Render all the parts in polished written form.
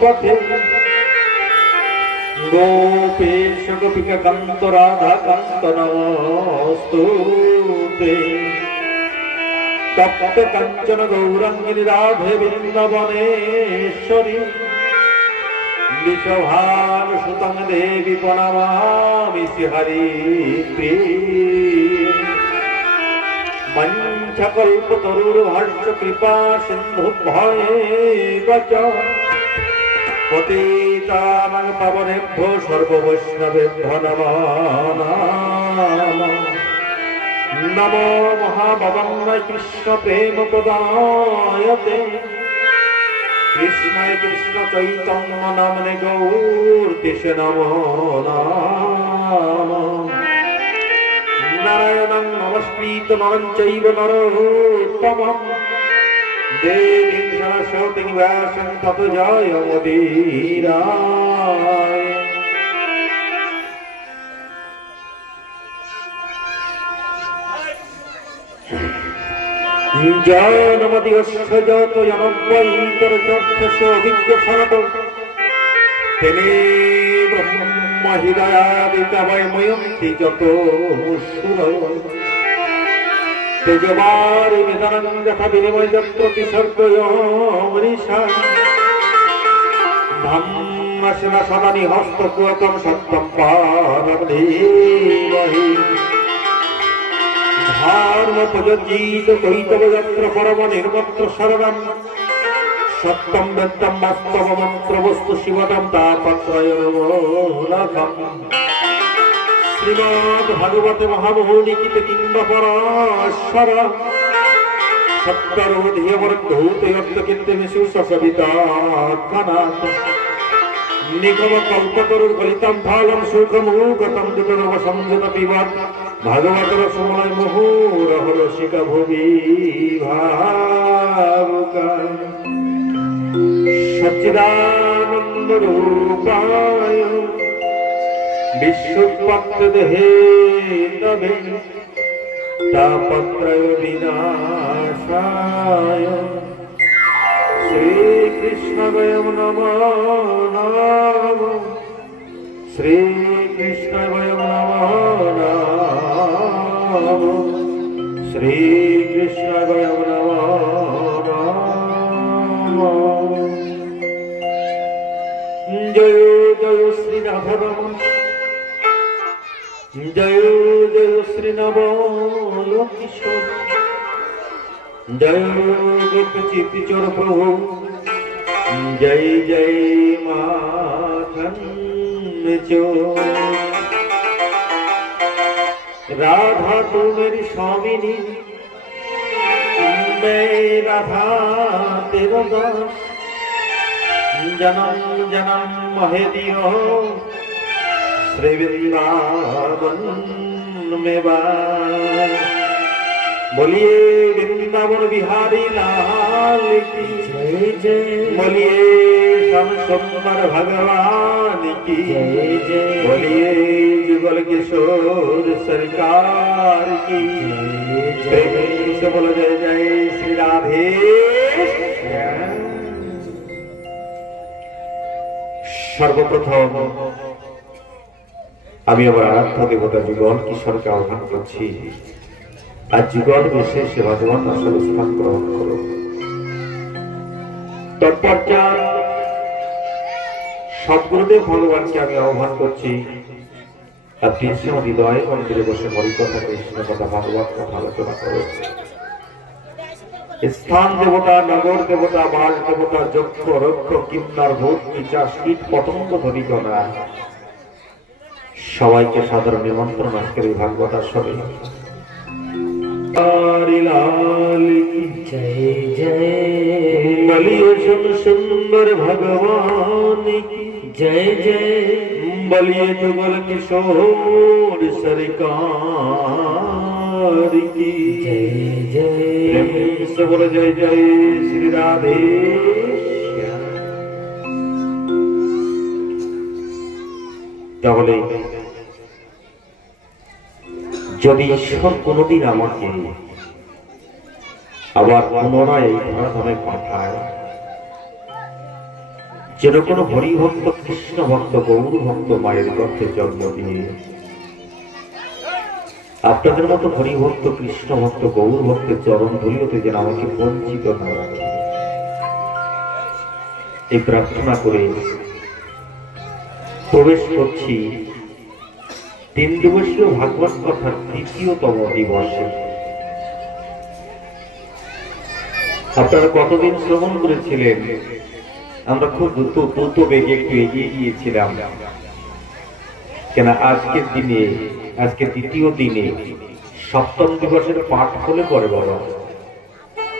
পথে গোপেশ গোপিকা কান্ত রাধা কান্ত নমস্তুতে তপ্ত কাঞ্চন গৌরাঙ্গিনী রাধে বৃন্দাবনেশ্বরী বিশ্বভার সুতং দেবী প্রণমামি শ্রীহরি মঞ্চকল্পতরুর্ভাষ্য কৃপা সিন্ধুভ্যেব চ পতিতানাং পাবনেভ্যো সর্ববৈষ্ণবেভ্যো নমো নমঃ। নমো মহাভবায় কৃষ্ণ প্রেম প্রদায়তে কৃষ্ণায় কৃষ্ণ চৈতন্য নামনে গৌরতিষে নমো নমঃ। নারায়ণং নমস্কৃত নরং চৈব নরোত্তমং দেবীং সরস্বতীং ব্যাসং ততো জয়মুদীরয়। জনমদিয়স্য যত জনবৈতরচক্ষুষো অভিজ্ঞসনত তেনে ব্রহ্ম হৃদয়াদিকবয়ময়ন্তি যত মুসুর তেজবারি নিধনং যথা বিনিময় যত্র বিসর্গয়মৃষা ধাম্মাসিনা সদানি হস্তকুয়কং সত্যম পারম ধীমহি ধর্মোপযোজিত কৈতব যত্র পরম নির্মত্র শরণম সত্যম দত্তম বাস্তব মন্ত্র বস্তু শিবতম তাপত্রয়োরকম শ্রীমদ্ ভাগবতে মহামহোনিকিতে কিংবা পরাশর সত্যরোধিয়বর্ধূতয়ত্তকিন্তে নিশুসবিতা কনাথ নিগম কল্পতরুর ফলিতম ফলম সুখমূগতম দুতনব সংযত পিবৎ ভাগবতর সময় মুহুরহ রসিকা ভুবি ভাবুকা সচ্চিদানন্দ রূপায় বিশ্বপত্র দেহে তবে তাপত্রয় বিনাশায় শ্রীকৃষ্ণ বয়ম নমো নমঃ। শ্রীকৃষ্ণ বয়ম নমো নমঃ। শ্রীকৃষ্ণ বয়ম নমো নমঃ। জয় জয় শ্রী রাধারমণ জয় জয় শ্রী নবল কিশোর জয় গোপচিতিচর প্রভু জয় জয় মাধন চোর। রাধা তু মেরি स्वामिनी मैं राधा तेरा दास जन्म जन्म महे दियो श्री वृंदावन में बास। बोलिए वृंदावन बिहारी लाल की जय जय। बोलिए श्याम सुंदर भगवान की जय जय। बोलिए जुगल किशोर सरकार की जय जय। से बोलो जय जय श्री राधे। सर्वप्रथम আমি আমার আরাধ্য দেবতা যুগল কিশোরকে আহ্বান করছি, আজ যুগল বিশেষ সেবাজমান আসলে স্থান গ্রহণ করো। তৎপর্যায় সদ্গুরুদেব ভগবানকে আমি আহ্বান করছি, আপনি এসে হৃদয় মন্দিরে বসে হরিকথা কৃষ্ণ কথা ভাগবত কথা আলোচনা করো। স্থান দেবতা, নগর দেবতা, বাস দেবতা, যক্ষ রক্ষ কিন্নর ভূত পিশাচ কীট পতঙ্গ ধরিগণা সবাইকে সাধারণ নিমন্ত্রণ আজকের এই ভাগবত আসরে। জয় জয়। বলিয়ে শ্যাম সুন্দর ভগবান কি জয় জয়। বলিয়ে যুগল কিশোর सरकार की जय जय। से बोलो जय जय श्री राधे। তাহলে যদি ঈশ্বর কোনদিন আমাকে আবার পুনরায় এই ধরাধামে পাঠায় যেন কোনো হরিভক্ত, কৃষ্ণ ভক্ত, গৌর ভক্ত মায়ের গর্ভে জন্ম দিয়ে আপনাদের মতো হরিভক্ত, কৃষ্ণ ভক্ত, গৌর ভক্তের চরণ ধুলিতে যেন আমাকে বঞ্চিত না রাখে, এই প্রার্থনা করে প্রবেশ করছি 3 দিবসীয় ভাগবত কথার 3য়তম দিবসে। আপনারা কতদিন শ্রবণ করেছিলেন? আমরা খুব দ্রুত বেগে একটু এগিয়ে গিয়েছিলাম, কেন আজকের দিনে, আজকে 2য় দিনে 7ম দিবসের পাঠ হলে পরে বাবা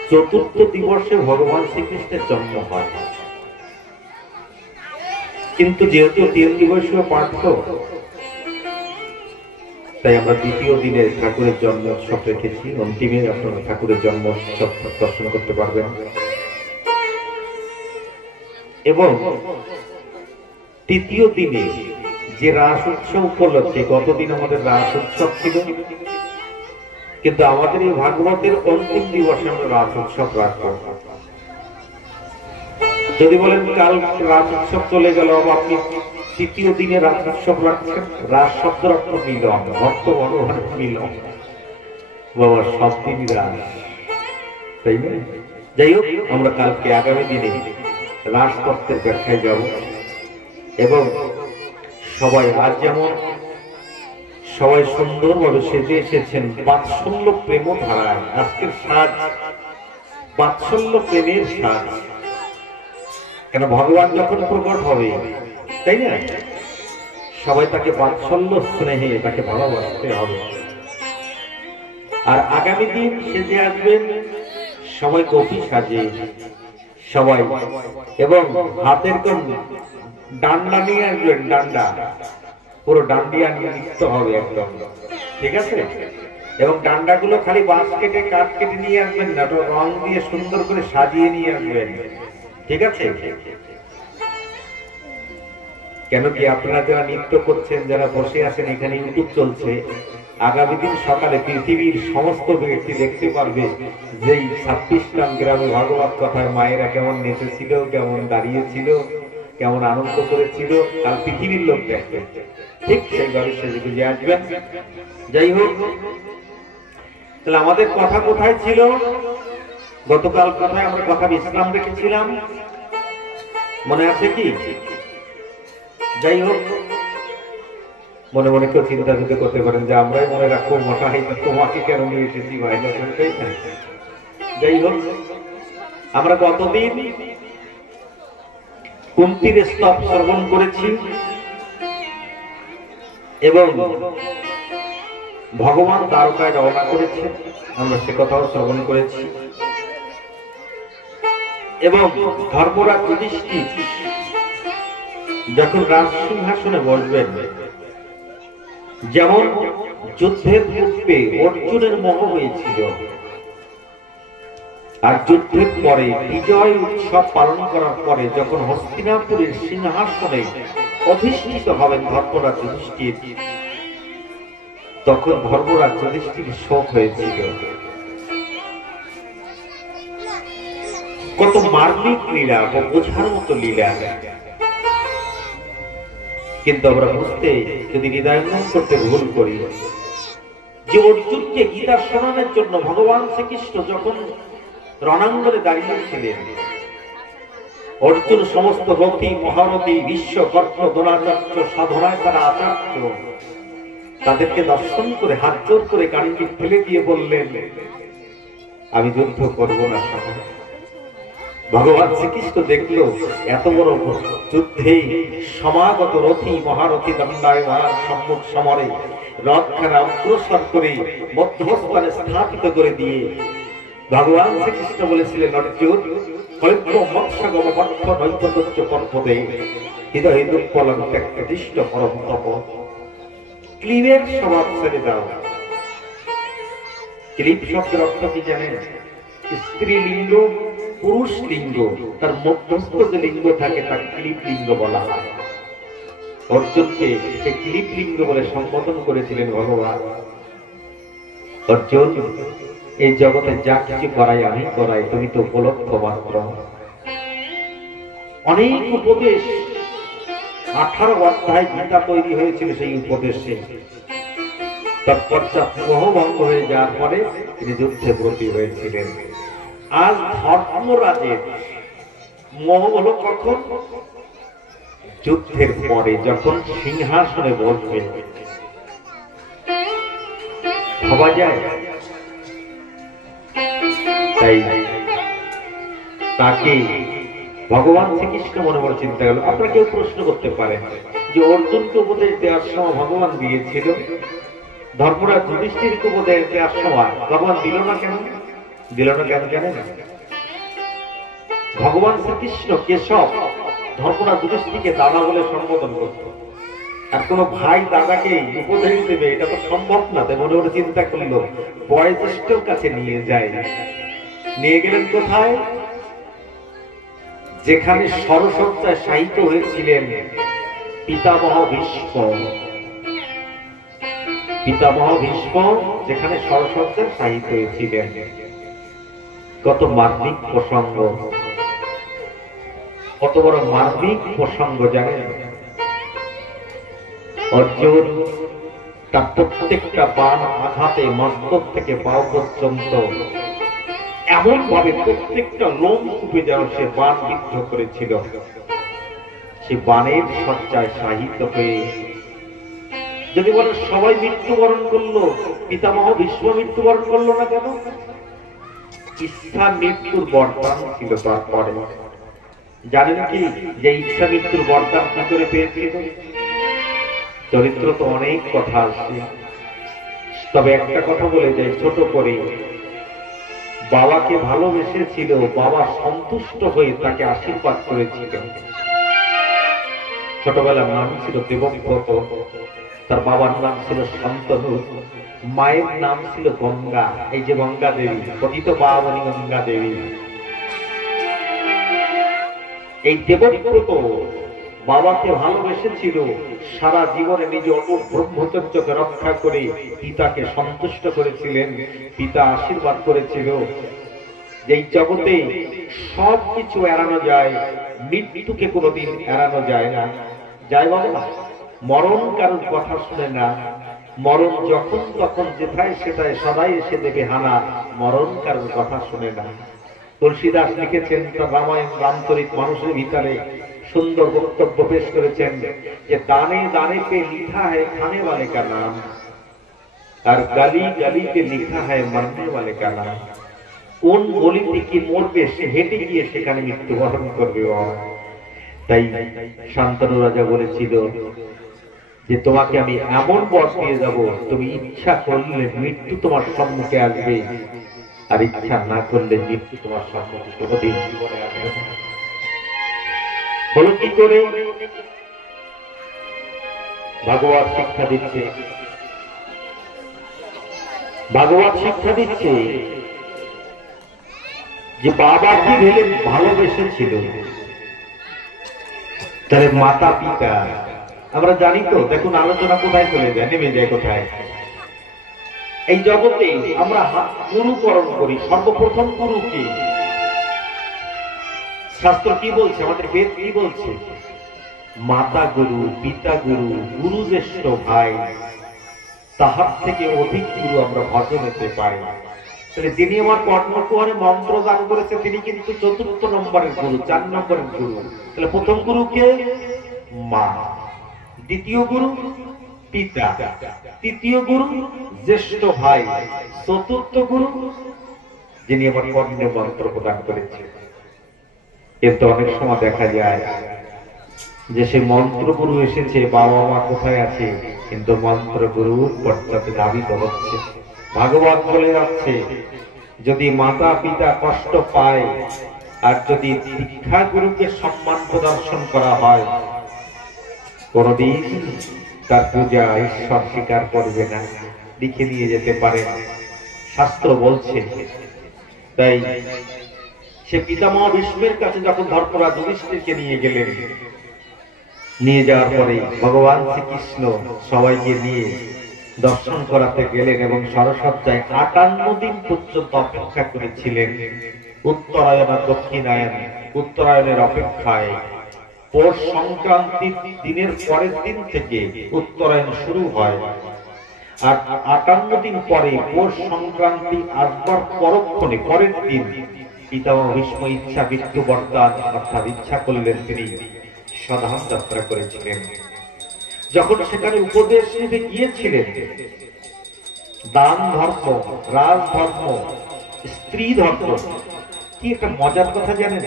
4র্থ দিবসে ভগবান শ্রীকৃষ্ণের জন্ম হয়। কিন্তু যেহেতু 3 দিবসীয় পাঠ, তাই আমরা 2য় দিনের ঠাকুরের জন্ম উৎসব রেখেছি। অন্তিমে আপনারা ঠাকুরের জন্ম উৎসব দর্শন করতে পারবেন। এবং 3য় দিনে যে রাস উৎসব উপলক্ষে, গতদিন আমাদের রাস উৎসব ছিল, কিন্তু আমাদের এই ভাগবতের অন্তিম দিবসে আমরা রাস উৎসব রাখবো। যদি বলেন কাল রাস উৎসব চলে গেল, আপনি 3য় দিনে রাস উৎসব রাখছেন, রাস শব্দের অর্থ মিলন, ভক্ত ভগবান মিলন। বাবা সব দিনই রাস, তাই না? যাই হোক, আমরা কালকে আগামী দিনে রাস তত্ত্বের ব্যাখ্যায় যাব। এবং সবাই আজ যেমন সবাই সুন্দরভাবে সেজে এসেছেন বাৎসল্য প্রেম ধারায়, আজকের সাজ বাৎসল্য প্রেমের সাজ। কেন ভগবান যখন প্রকট হবে, তাই না, সবাই তাকে বাৎসল্য স্নেহে তাকে ভালোবাসতে হবে। আর আগামী দিন সেজে আসবেন সবাই গোপী সাজে, সবাই, এবং হাতের কোন ডান্ডা নিয়ে আসবেন, ডান্ডা পুরো ডান্ডিয়া নিয়ে লিখতে হবে একদম, ঠিক আছে? এবং ডান্ডাগুলো খালি বাঁশ কেটে কাঠ কেটে নিয়ে আসবেন না, তো রং দিয়ে সুন্দর করে সাজিয়ে নিয়ে আসবেন, ঠিক আছে? কেন কি আপনারা যারা নৃত্য করছেন, যারা বসে আছেন, এখানে ইউটিউব চলছে, আগামী দিন সকালে পৃথিবীর সমস্ত ব্যক্তি দেখতে পারবে যে 26 গ্রামে ভাগবত কথায় মায়েরা কেমন নেচেছিল, কেমন দাঁড়িয়েছিল, কেমন আনন্দ করেছিল, কাল পৃথিবীর লোক দেখবে। ঠিক সেইভাবে সেজে আসবেন। যাই হোক, তাহলে আমাদের কথা কোথায় ছিল? গতকাল কথায় আমরা কথা বিশ্রাম রেখেছিলাম, মনে আছে কি? যাই হোক, মনে মনে কেউ চিন্তা যদি করতে পারেন যে আমরাই মনে রাখবো মশাই, তোমাকে কেন নিয়ে এসেছি ভাই। যাই হোক, আমরা কতদিন কুন্তির স্তব শ্রবণ করেছি এবং ভগবান দ্বারকায় রওনা করেছে, আমরা সে কথাও শ্রবণ করেছি। এবং ধর্মরাজ যুধিষ্ঠির যখন রাজ সিংহাসনে বসবেন, যেমন যুদ্ধের পূর্বে অর্জুনের মোহ হয়েছিল, আর যুদ্ধের পরে বিজয় উৎসব পালন করার পরে যখন হস্তিনাপুরের সিংহাসনে অধিষ্ঠিত হবেন ধর্মরাজ যুধিষ্ঠির, তখন ধর্মরাজ যুধিষ্ঠির শোক হয়েছিল। কত মার্মিক লীলা, বোঝার মতো লীলা, কিন্তু আমরা বুঝতে যদি হৃদয়ঙ্গম করতে ভুল করি যে অর্জুনকে গীতা শোনানোর জন্য ভগবান শ্রীকৃষ্ণ যখন রণাঙ্গনে দাঁড়িয়েছিলেন, অর্জুন সমস্ত রথী, মহারথী, বিশ্বকর্ম, দ্রোণাচার্য, সাধনায় তারা আচার্য, তাদেরকে দর্শন করে হাত জোর করে গাড়িটি ফেলে দিয়ে বললেন, আমি যুদ্ধ করব না। ভগবান শ্রীকৃষ্ণ দেখল এত বড় যুদ্ধে সমাগত রথী, মহারথী দণ্ডায়মান সম্মুখ সমরে রথখানা অগ্রসর করে মধ্যস্থানে স্থাপিত করে দিয়ে ভগবান শ্রীকৃষ্ণ বলেছিলেন, অর্জুন, হয়তো মৎস্যগম পর্থ নৈকট্য পর্থদে হৃদয় দুঃপলং ত্যাগতিষ্ঠ পরম তপ। ক্লিবের স্বভাব ছেড়ে দাও। ক্লিব শব্দের অর্থ কি জানেন? স্ত্রীলিঙ্গ, পুরুষ লিঙ্গ, তার মধ্যস্থ যে লিঙ্গ থাকে তাকে ক্লিব লিঙ্গ বলা হয়। অর্জুনকে সে ক্লিব লিঙ্গ বলে সম্বোধন করেছিলেন ভগবান। অর্জুন, এই জগতে যা কিছু করাই আমি করাই, তুমি তো উপলক্ষ মাত্র। অনেক উপদেশ, 18 অধ্যায় গীতা তৈরি হয়েছিল সেই উপদেশে। তৎপশ্চাৎ মোহভঙ্গ হয়ে যাওয়ার পরে তিনি যুদ্ধে ব্রতী হয়েছিলেন। আজ ধর্মরাজের মোহ হলো কখন? যুদ্ধের পরে, যখন সিংহাসনে বসবে। ভাবা যায়? তাই তাকে ভগবান শ্রীকৃষ্ণ মনে মনে চিন্তা গেল। আপনারা কেউ প্রশ্ন করতে পারেন যে অর্জুনকে উপদেশ দেওয়ার সময় ভগবান দিয়েছিল, ধর্মরাজ যুধিষ্ঠিরকে উপদেশ দেওয়ার সময় ভগবান দিল না কেন? দিল না কেন জানেন? ভগবান শ্রীকৃষ্ণ কেশব ধর্মরাজ যুধিষ্ঠিরকে দাদা বলে সম্বোধন করত। আর কোন ভাই দাদাকে উপদেশ দেবে এটা তো সম্ভব না। তাই মনে মনে চিন্তা করলো বয়োজ্যেষ্ঠের কাছে নিয়ে যায়। নিয়ে গেলেন কোথায়? যেখানে সরসজ্জায় শায়িত হয়েছিলেন পিতামহ ভীষ্ম। পিতামহ ভীষ্ম যেখানে সরসজ্জায় শায়িত হয়েছিলেন। কত মার্মিক প্রসঙ্গ, কত বড় মার্মিক প্রসঙ্গ জানেন? অর্জুন তার প্রত্যেকটা বাণ আঘাতে মস্তক থেকে পা পর্যন্ত এমন ভাবে প্রত্যেকটা লোম কূপে যেন সে বাণ বিদ্ধ করেছিল। সে বাণের সজ্জায় শায়িত হয়ে, যদি বলে সবাই মৃত্যুবরণ করলো, পিতামহ ভীষ্ম মৃত্যুবরণ করলো না কেন? ইচ্ছা মৃত্যুর বরদান ছিল তারপরে। জানেন কি যে ইচ্ছা মৃত্যুর বরদান কি করে পেয়েছিল? চরিত্র তো অনেক কথা আছে, তবে একটা কথা বলে যাই ছোট করে। বাবাকে ভালোবেসেছিল, বাবা সন্তুষ্ট হয়ে তাকে আশীর্বাদ করেছিল। ছোটবেলার নাম ছিল দেবব্রত, তার বাবার নাম ছিল শান্তনু, মায়ের নাম ছিল গঙ্গা। এই যে গঙ্গা দেবী, পতিত পাবনী গঙ্গা দেবী। এই দেবব্রত বাবাকে ভালোবেসেছিল, সারা জীবনে নিজ অটুট ব্রহ্মচর্যকে রক্ষা করে পিতাকে সন্তুষ্ট করেছিলেন। পিতা আশীর্বাদ করেছিল যে জগতে সবকিছু এড়ানো যায়, মৃত্যুকে কোনোদিন এড়ানো যায় না। যায় বাবা, মরণ কারোর কথা শুনে না, মরণ যখন তখন যেথায় সেটায় সদাই এসে দেবে হানা, মরণ কারোর কথা শুনে না। তুলসীদাস লিখেছেন তার রামায়ণ রামচরিত মানুষের ভিতরে সুন্দর বক্তব্য পেশ করেছেন যে দানে দানে पे लिखा है खाने वाले का नाम, और गली गली पे लिखा है मरने वाले का नाम। কোন গলিতে কি মরবে সে হেঁটে গিয়ে সেখানে মৃত্যুবরণ করবে। তাই শান্তনু রাজা বলেছিল যে তোমাকে আমি এমন বর দিয়ে যাব, তুমি ইচ্ছা করলে মৃত্যু তোমার সম্মুখে আসবে, আর ইচ্ছা না করলে মৃত্যু তোমার সম্মুখে কোনোদিন জীবনে আসবে না। হলো কি করে? ভাগবত শিক্ষা দিচ্ছে, ভাগবত শিক্ষা দিচ্ছে যে বাবা কি ভেবে ভালোবেসেছিল, তাহলে মাতা পিতা আমরা জানি তো। দেখুন আলোচনা কোথায় চলে যায়, নেমে যায় কোথায়? এই জগতে আমরা গুরুকরণ করি। সর্বপ্রথম গুরু কি? শাস্ত্র কি বলছে, আমাদের বেদ কি বলছে? মাতা গুরু, পিতা গুরু, গুরু জ্যেষ্ঠ ভাই, তাহার থেকে অধিক গুরু আমরা ভজনেতে পাই। তাহলে যিনি আমার কর্ণকুহরে মন্ত্র দান করেছে তিনি কিন্তু ৪র্থ নম্বরের গুরু, ৪ নম্বরের গুরু। তাহলে প্রথম গুরু কে? মা। দ্বিতীয় গুরু পিতা, তৃতীয় গুরু জ্যেষ্ঠ ভাই, চতুর্থ গুরু যিনি আমার কর্ণে মন্ত্র প্রদান করেছে। কিন্তু অনেক সময় দেখা যায় যে সে মন্ত্রগুরু এসেছে, বাবা মা কোথায় আছে, কিন্তু মন্ত্রগুরুর পশ্চাতে দাবিত হচ্ছে। ভাগবত বলে যাচ্ছে যদি মাতা পিতা কষ্ট পায় আর যদি শিক্ষা গুরুকে সম্মান প্রদর্শন করা হয়, কোনদিন তার পূজা ঈশ্বর স্বীকার করবে না, লিখে নিয়ে যেতে পারে, শাস্ত্র বলছে। তাই সে পিতামহ ভীষ্মের কাছে যখন ধর্মরাজ যুধিষ্ঠিরকে নিয়ে গেলেন, নিয়ে যাওয়ার পরে ভগবান শ্রীকৃষ্ণ সবাইকে নিয়ে দর্শন করাতে গেলেন এবং সরসজ্জায় 58 দিন পর্যন্ত অপেক্ষা করেছিলেন। উত্তরায়ণ আর দক্ষিণায়ন, উত্তরায়ণের অপেক্ষায় পৌষ সংক্রান্তির দিনের পরের দিন থেকে উত্তরায়ণ শুরু হয়, আর 58 দিন পরে পৌষ সংক্রান্তি আসবার পরক্ষণে পরের দিন পিতামহ ভীষ্ম ইচ্ছা মৃত্যু বরদান অর্থাৎ ইচ্ছা করলেন তিনি স্বধাম যাত্রা করেছিলেন। যখন সেখানে উপদেশ নিতে গিয়েছিলেন, দান ধর্ম, রাজধর্ম, স্ত্রী ধর্ম, কি একটা মজার কথা জানেন?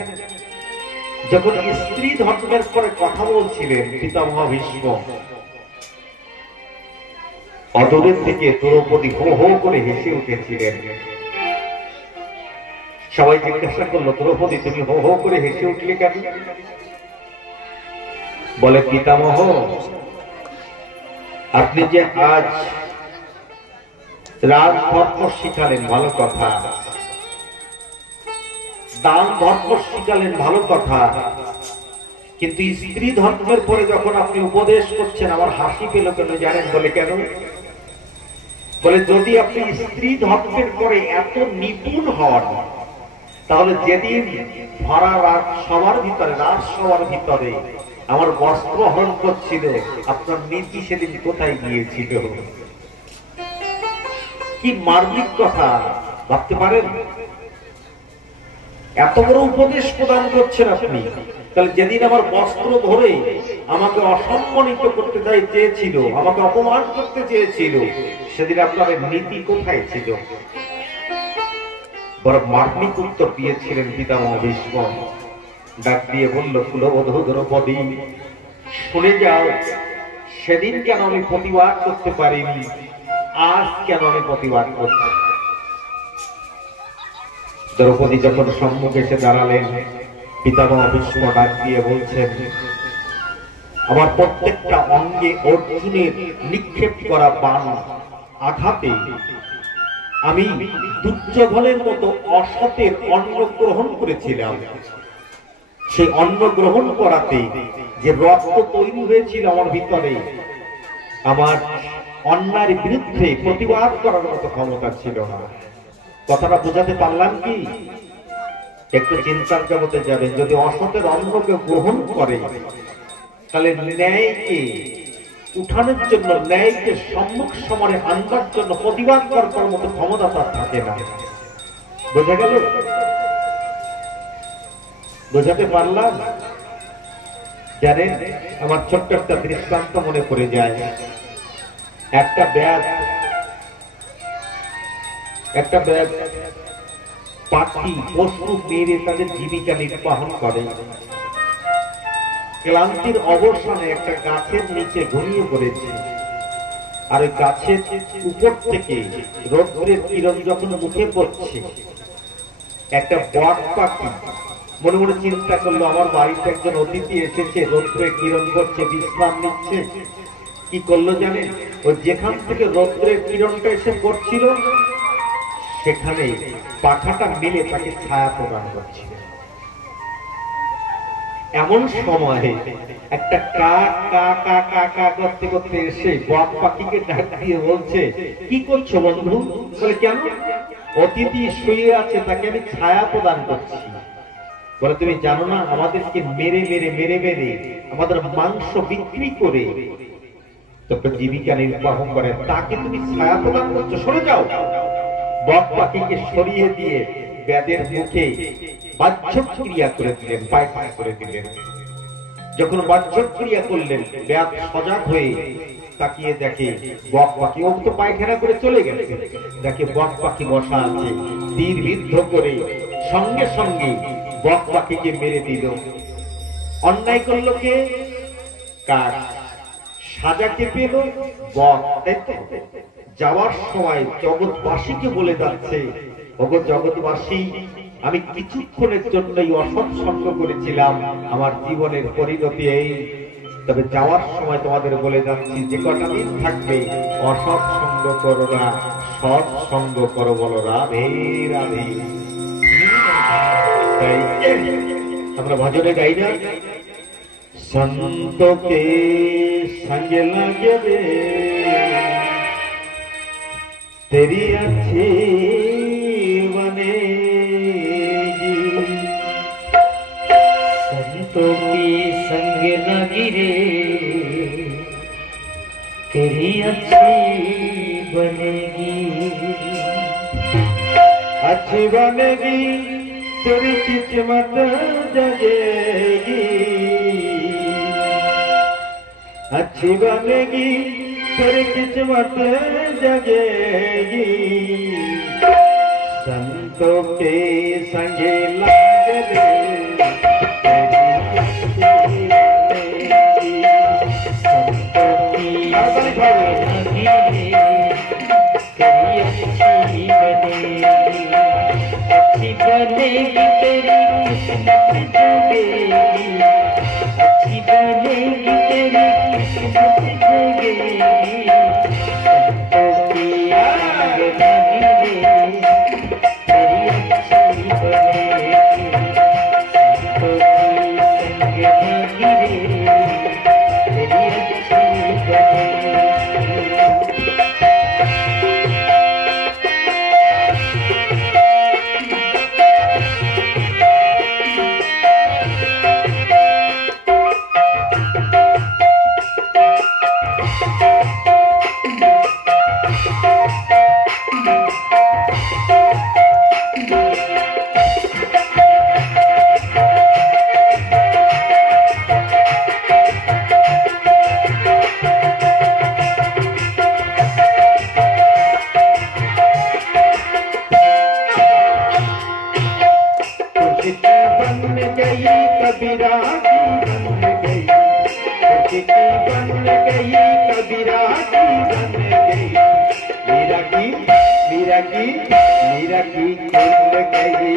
যখন স্ত্রী ধর্মের পরে কথা বলছিলেন পিতামহ ভীষ্ম, অদূরের থেকে দ্রৌপদী হো হো করে হেসে উঠেছিলেন। সবাই জিজ্ঞাসা করলো, দ্রৌপদী তুমি হো হো করে হেসে উঠলে কেন? বলে, পিতামহ আপনি যে আজ রাজধর্ম শিখালেন ভালো কথা, দান ধর্ম শিখালেন ভালো কথা, কিন্তু স্ত্রী ধর্মের পরে যখন আপনি উপদেশ করছেন আমার হাসি পেল কেন জানেন? বলে কেন? বলে যদি আপনি স্ত্রী ধর্মের পরে এত নিপুণ হন, তাহলে যেদিন ভরা রাত সবার ভিতরে, রাত সবার ভিতরে আমার বস্ত্র হরণ করছিল, আপনার নীতি সেদিন কোথায় গিয়েছিল? কি মার্মিক কথা ভাবতে পারেন? এত বড় উপদেশ প্রদান করছেন আপনি, তাহলে যেদিন আমার বস্ত্র ধরে আমাকে অসম্মানিত করতে চেয়েছিল, আমাকে অপমান করতে চেয়েছিল, সেদিন আপনার নীতি কোথায় ছিল? বড় মার্মিক উত্তর দিয়েছিলেন পিতামহ ভীষ্ম। ডাক দিয়ে বলল, কুলবধূ দ্রৌপদী শুনে যাও, সেদিন কেন আমি প্রতিবাদ করতে পারিনি, আজ কেন আমি প্রতিবাদ করছি? দ্রৌপদী যখন সম্মুখে এসে দাঁড়ালেন, পিতামহ ভীষ্ম ডাক দিয়ে বলছেন, আমার প্রত্যেকটা অঙ্গে অর্জুনের নিক্ষেপ করা বাণ আঘাতে আমি দুর্যোধনের মতো অসতের অন্ন গ্রহণ করেছিলাম। সেই অন্ন গ্রহণ করাতে যে রক্ত তৈরি হয়েছিল আমার ভিতরে, আমার অন্যায়ের বিরুদ্ধে প্রতিবাদ করার মতো ক্ষমতা ছিল না। কথাটা বোঝাতে পারলাম কি? একটু চিন্তার জগতে যাবেন, যদি অসতের অন্নকে গ্রহণ করে, তাহলে ন্যায়কে উঠানোর জন্য, ন্যায়কে সম্মুখ সমরে আনবার জন্য প্রতিবাদ করার মতো ক্ষমতা তার থাকে না। বোঝা গেল? বোঝাতে পারলাম? জানেন, আমার ছোট্ট একটা দৃষ্টান্ত মনে পড়ে যায়। একটা ব্যাগ পাখি, পশু মেরে তাদের জীবিকা নির্বাহ করে। ক্লান্তির অবসানে একটা গাছের নিচে ঘুমিয়ে পড়েছে, আর ওই গাছের উপর থেকে রৌদ্রের কিরণ যখন মুখে পড়ছে, একটা বক পাখি মনে মনে চিন্তা করলো, আমার বাড়িতে একজন অতিথি এসেছে, রৌদ্রের কিরণ পড়ছে, বিশ্রাম নিচ্ছে। কি করলো জানেন? ওই যেখান থেকে রৌদ্রের কিরণটা এসে পড়ছিল, সেখানে পাখাটা মিলে তাকে ছায়া প্রদান করছিল। এমন সময়ে একটা কাক কা কা কা কা করতে করতে এসে বক পাখিকে ডাক দিয়ে বলছে, কি করছো বন্ধু? বলে, কেন? অতিথি শুয়ে আছে, তাকে আমি ছায়া প্রদান করছি। বলে, তুমি জানো না আমাদেরকে মেরে মেরে মেরে মেরে আমাদের মাংস বিক্রি করে তবে জীবিকা নির্বাহ করে, তাকে তুমি ছায়া প্রদান করছো, সরে যাও। বক পাখিকে সরিয়ে দিয়ে ব্যাদের মুখে বাহ্যক্রিয়া করে দিলেন, পায়খানা করে দিলেন। যখন বাহ্যক্রিয়া করলেন, ব্যাদ সজাগ হয়ে তাকিয়ে দেখে বক পাখি, ও তো পায়খানা করে চলে গেছে, দেখে বক পাখি বসা আছে, তীর বিদ্ধ করে সঙ্গে সঙ্গে বক পাখিকে মেরে দিল। অন্যায় করলো কে? কাক। সাজাকে পেল বক। যাওয়ার সময় জগৎবাসীকে বলে যাচ্ছে, ওগো জগৎবাসী, আমি কিছুক্ষণের জন্যই অসৎ সঙ্গ করেছিলাম, আমার জীবনের পরিণতি এই। তবে যাওয়ার সময় তোমাদের বলে যাচ্ছি, যে কটা দিন থাকবে অসৎ সঙ্গ করো না, সৎ সঙ্গ করো। বলো রাধে রাধে। তাই আমরা ভজনে গাই না, সন্তকে সঙ্গে লাগে রে तेरी अच्छी बनेगी संतों की संग न गिरे तेरी अच्छी बनेगी अच्छी बनेगी तेरी किस्मत जगेगी अच्छी बनेगी तेरी किस्मत जगेगी संतों के संगे लाग दे संतों की संग न गिरे तेरी अच्छी बनेगी अच्छी बनेगी तेरी किस्मत जगेगी अच्छी बनेगी तेरी किस्मत जगेगी संतों की संग न गिरे तेरी अच्छी बनेगी संतों की संग न गिरे तेरी अच्छी बनेगी कबीरा की बन गई कबीरा की बन गई मीरा की खुल गई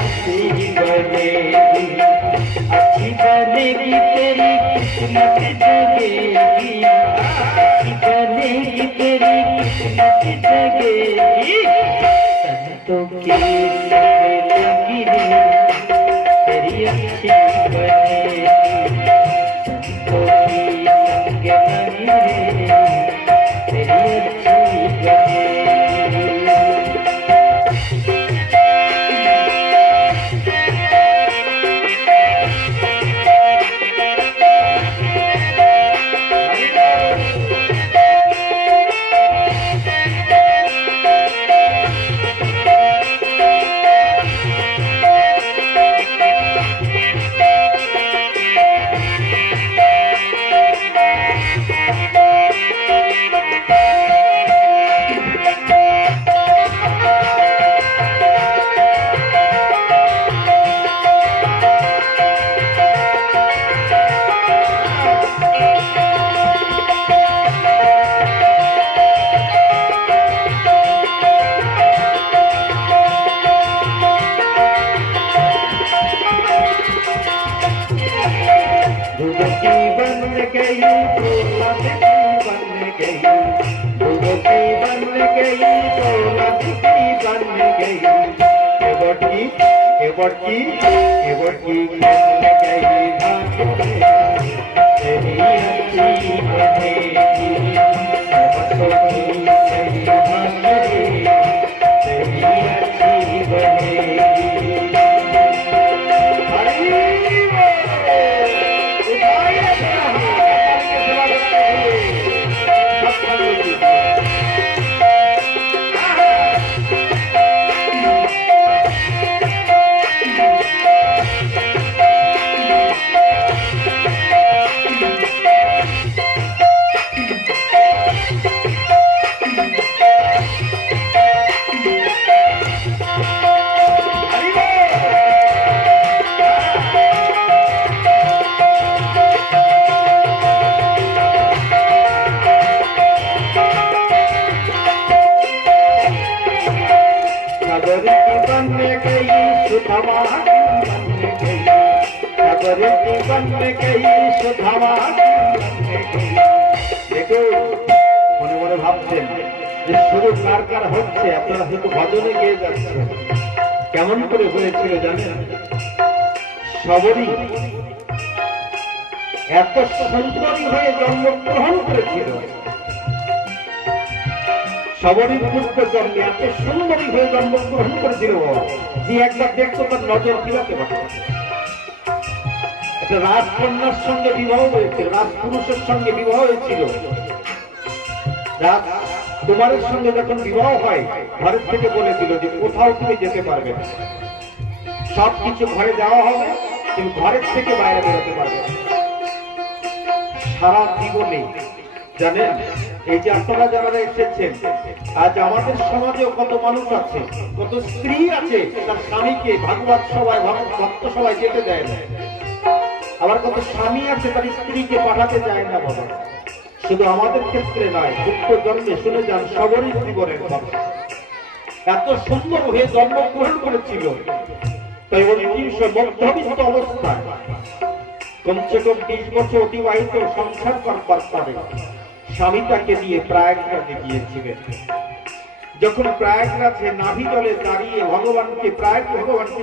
अच्छी बनेगी अच्छी बनेगी तेरी किस्मत जगेगी अच्छी बनेगी तेरी किस्मत जगेगी संतों की संग लगी रे तेरी अच्छी बनेगी संतों की संग लगी रे तेरी अच्छी बनेगी দেখো মনে মনে ভাবছেন যে শুরু কার কার হচ্ছে, আপনারা হয়তো ভজনে গিয়ে যাচ্ছেন। কেমন করে হয়েছিল জানেন? সবরই এত সুন্দরী হয়ে জন্মগ্রহণ করেছিল, সবরীর পুত্র জন্মে এত সুন্দরী হয়ে জন্মগ্রহণ করেছিল যে একবার দেখতো তার নজর ফিরাতে পারত। একটা রাজকন্যার সঙ্গে বিবাহ হয়েছিল, রাজপুরুষের সঙ্গে বিবাহ হয়েছিল। রাজকুমারের সঙ্গে যখন বিবাহ হয়, ঘরের থেকে বলেছিল যে কোথাও তুমি যেতে পারবে না, সবকিছু ঘরে দেওয়া হবে, তুমি ঘরের থেকে বাইরে বেরোতে পারবে না। সারা জীবনে জানেন, এই যে আপনারা যারা এসেছেন, আজ আমাদের সমাজেও কত মানুষ আছে, কত স্ত্রী আছে তার স্বামীকে ভাগবত সভায়, ভক্ত সভায় যেতে দেয় না। আবার কত স্বামী আছে তার স্ত্রীকে পাঠাতে যায় না বলে। শুধু আমাদের ক্ষেত্রে নয়, পুত্র জন্মে শুনে যান সবরই জীবনের কথা। এত সুন্দর হয়ে জন্মগ্রহণ করেছিল, তাই মধ্যবিত্ত অবস্থায় কমসে কম 20 বছর অতিবাহিত সংসার করবার পরে স্বামী তাকে নিয়ে প্রয়াগরাজে গিয়েছিলেন। যখন প্রয়াগরাজে নাভি জলে দাঁড়িয়ে ভগবানকে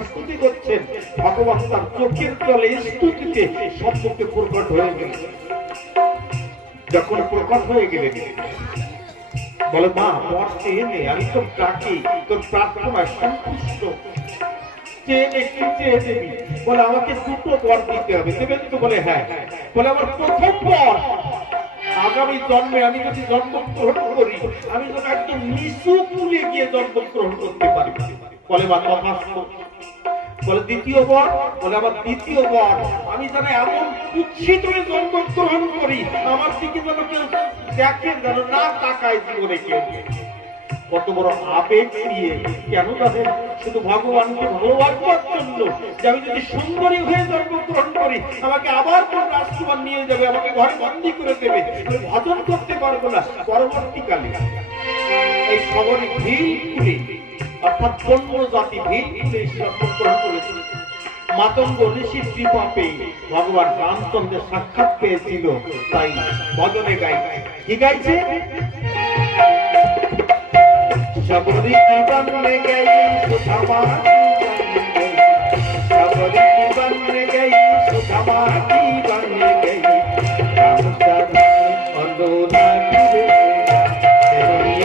স্তুতি করছেন, ভগবান তার চোখের জলে স্তুতিতে সম্মুখে প্রকট হয়ে গেলেন। যখন প্রকট হয়ে গেলেন, বলে মা বর চেয়ে নে, আমি তোর ডাকি, তোর প্রার্থনায় সন্তুষ্ট, চেয়ে নে, কি চেয়ে দেবি? বলে আমাকে 2টো বর দিতে হবে, দেবেন তো? বলে হ্যাঁ। বলে আমার প্রথম বর, আগামী জন্মে আমি যদি জন্মগ্রহণ করি, আমি যেন একদম নিচু কুলে গিয়ে জন্মগ্রহণ করতে পারি। বলে মা তথাস্তু। বলে দ্বিতীয় বর? বলে আমার দ্বিতীয় বর, আমি যেন এমন কুৎসিত হয়ে জন্মগ্রহণ করি, আমার দিকে যেন কেউ দেখেন, যেন না তাকায় জীবনে কেউ। কত বড় আবেগ নিয়ে, কেন জানেন? শুধু ভগবানকে ভালোবাসবার জন্য, যে আমি যদি সুন্দরী হয়ে জন্মগ্রহণ করি, আমাকে আবার কোন রাজকুমার নিয়ে যাবে, আমাকে ঘরে বন্দী করে দেবে, আমি ভজন করতে পারবো না। পরবর্তীকালে এই সবরী ভিল খুলে, অর্থাৎ পণ্য জাতি ভিল খুলে জন্মগ্রহণ করেছিল। মাতঙ্গ ঋষির কৃপা পেয়ে ভগবান রামচন্দ্রের সাক্ষাৎ পেয়েছিল, তাই ভজনে গাইছে। কি গাইছে? सबरी की बन गई सुधमा, सबरी की बन गई सुधमा की बन गई, रामचंद्र अनुना गिरे तेरी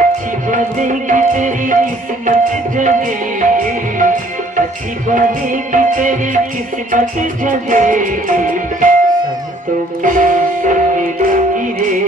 अच्छी बनेगी तेरी किस्मत जगेगी, अच्छी बनेगी तेरी किस्मत जगेगी, संतों की संग गिरे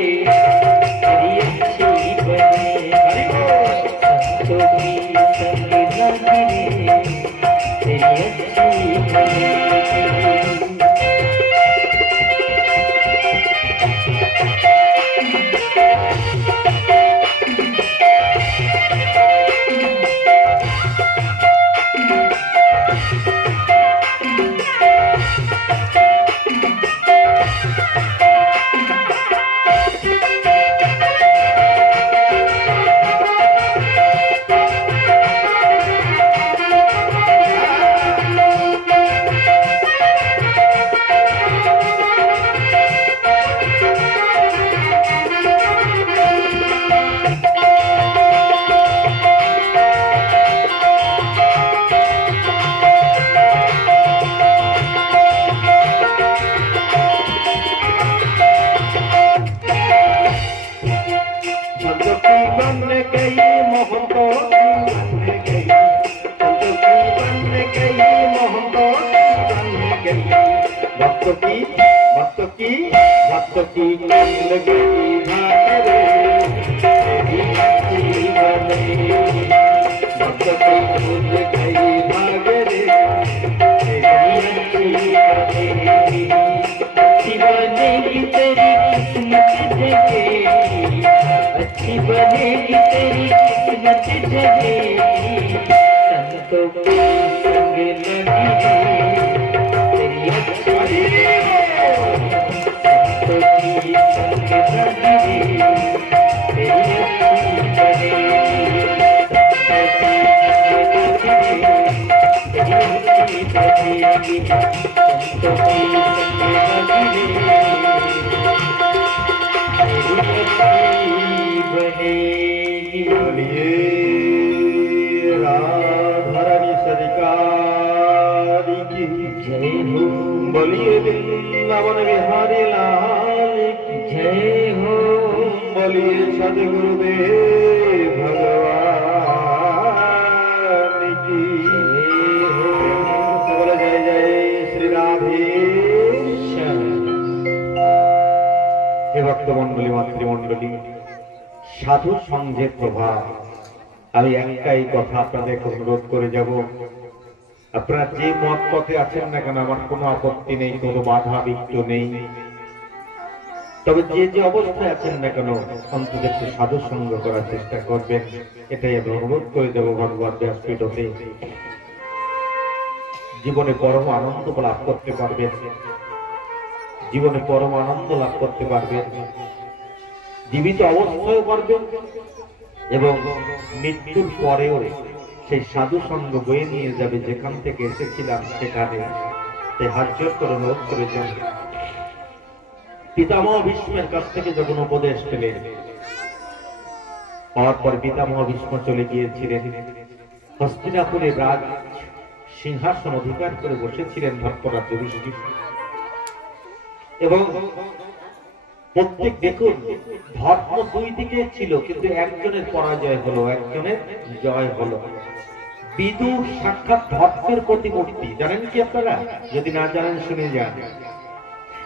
सद्गुरुदेव भगवान की बोलो जय जय श्री राधे। हे भक्तमंडলী मातৃमंडলী, সাধু সঙ্গের প্রভাব। আমি একটাই কথা আপনাদের অনুরোধ করে যাব, আপনারা যে মত পথে আছেন না কেন আমার কোনো আপত্তি নেই, কোনো বাধা বিঘ্ন নেই, তবে যে যে অবস্থায় আছেন না কেন অন্তত একটু সাধু সঙ্গ করার চেষ্টা করবেন, এটাই আমি অনুরোধ করে দেব। ভগবান ব্যাসপীঠে জীবনে পরম আনন্দ লাভ করতে পারবেন, জীবনে পরম আনন্দ লাভ করতে পারবেন, জীবিত অবস্থায় পারবেন এবং মৃত্যুর পরেও সেই সাধু সঙ্গ বয়ে নিয়ে যাবে যেখান থেকে এসেছিলাম সেখানে। সে হাত জোর করে অনুরোধ করেছেন। পিতামহ ভীষ্মের কাছ থেকে যখন উপদেশ পেলেন, তারপর পিতামহ ভীষ্ম চলে গিয়েছিলেন হস্তিনাপুরে, রাজ সিংহাসন অধিকার করে বসেছিলেন ধর্মরাজ যুধিষ্ঠির। এবং প্রত্যেক দেখুন ধর্ম দুই দিকে ছিল, কিন্তু একজনের পরাজয় হলো, একজনের জয় হলো। বিদুর সাক্ষাৎ ধর্মের প্রতিমূর্তি, জানেন কি আপনারা? যদি না জানেন শুনে যান।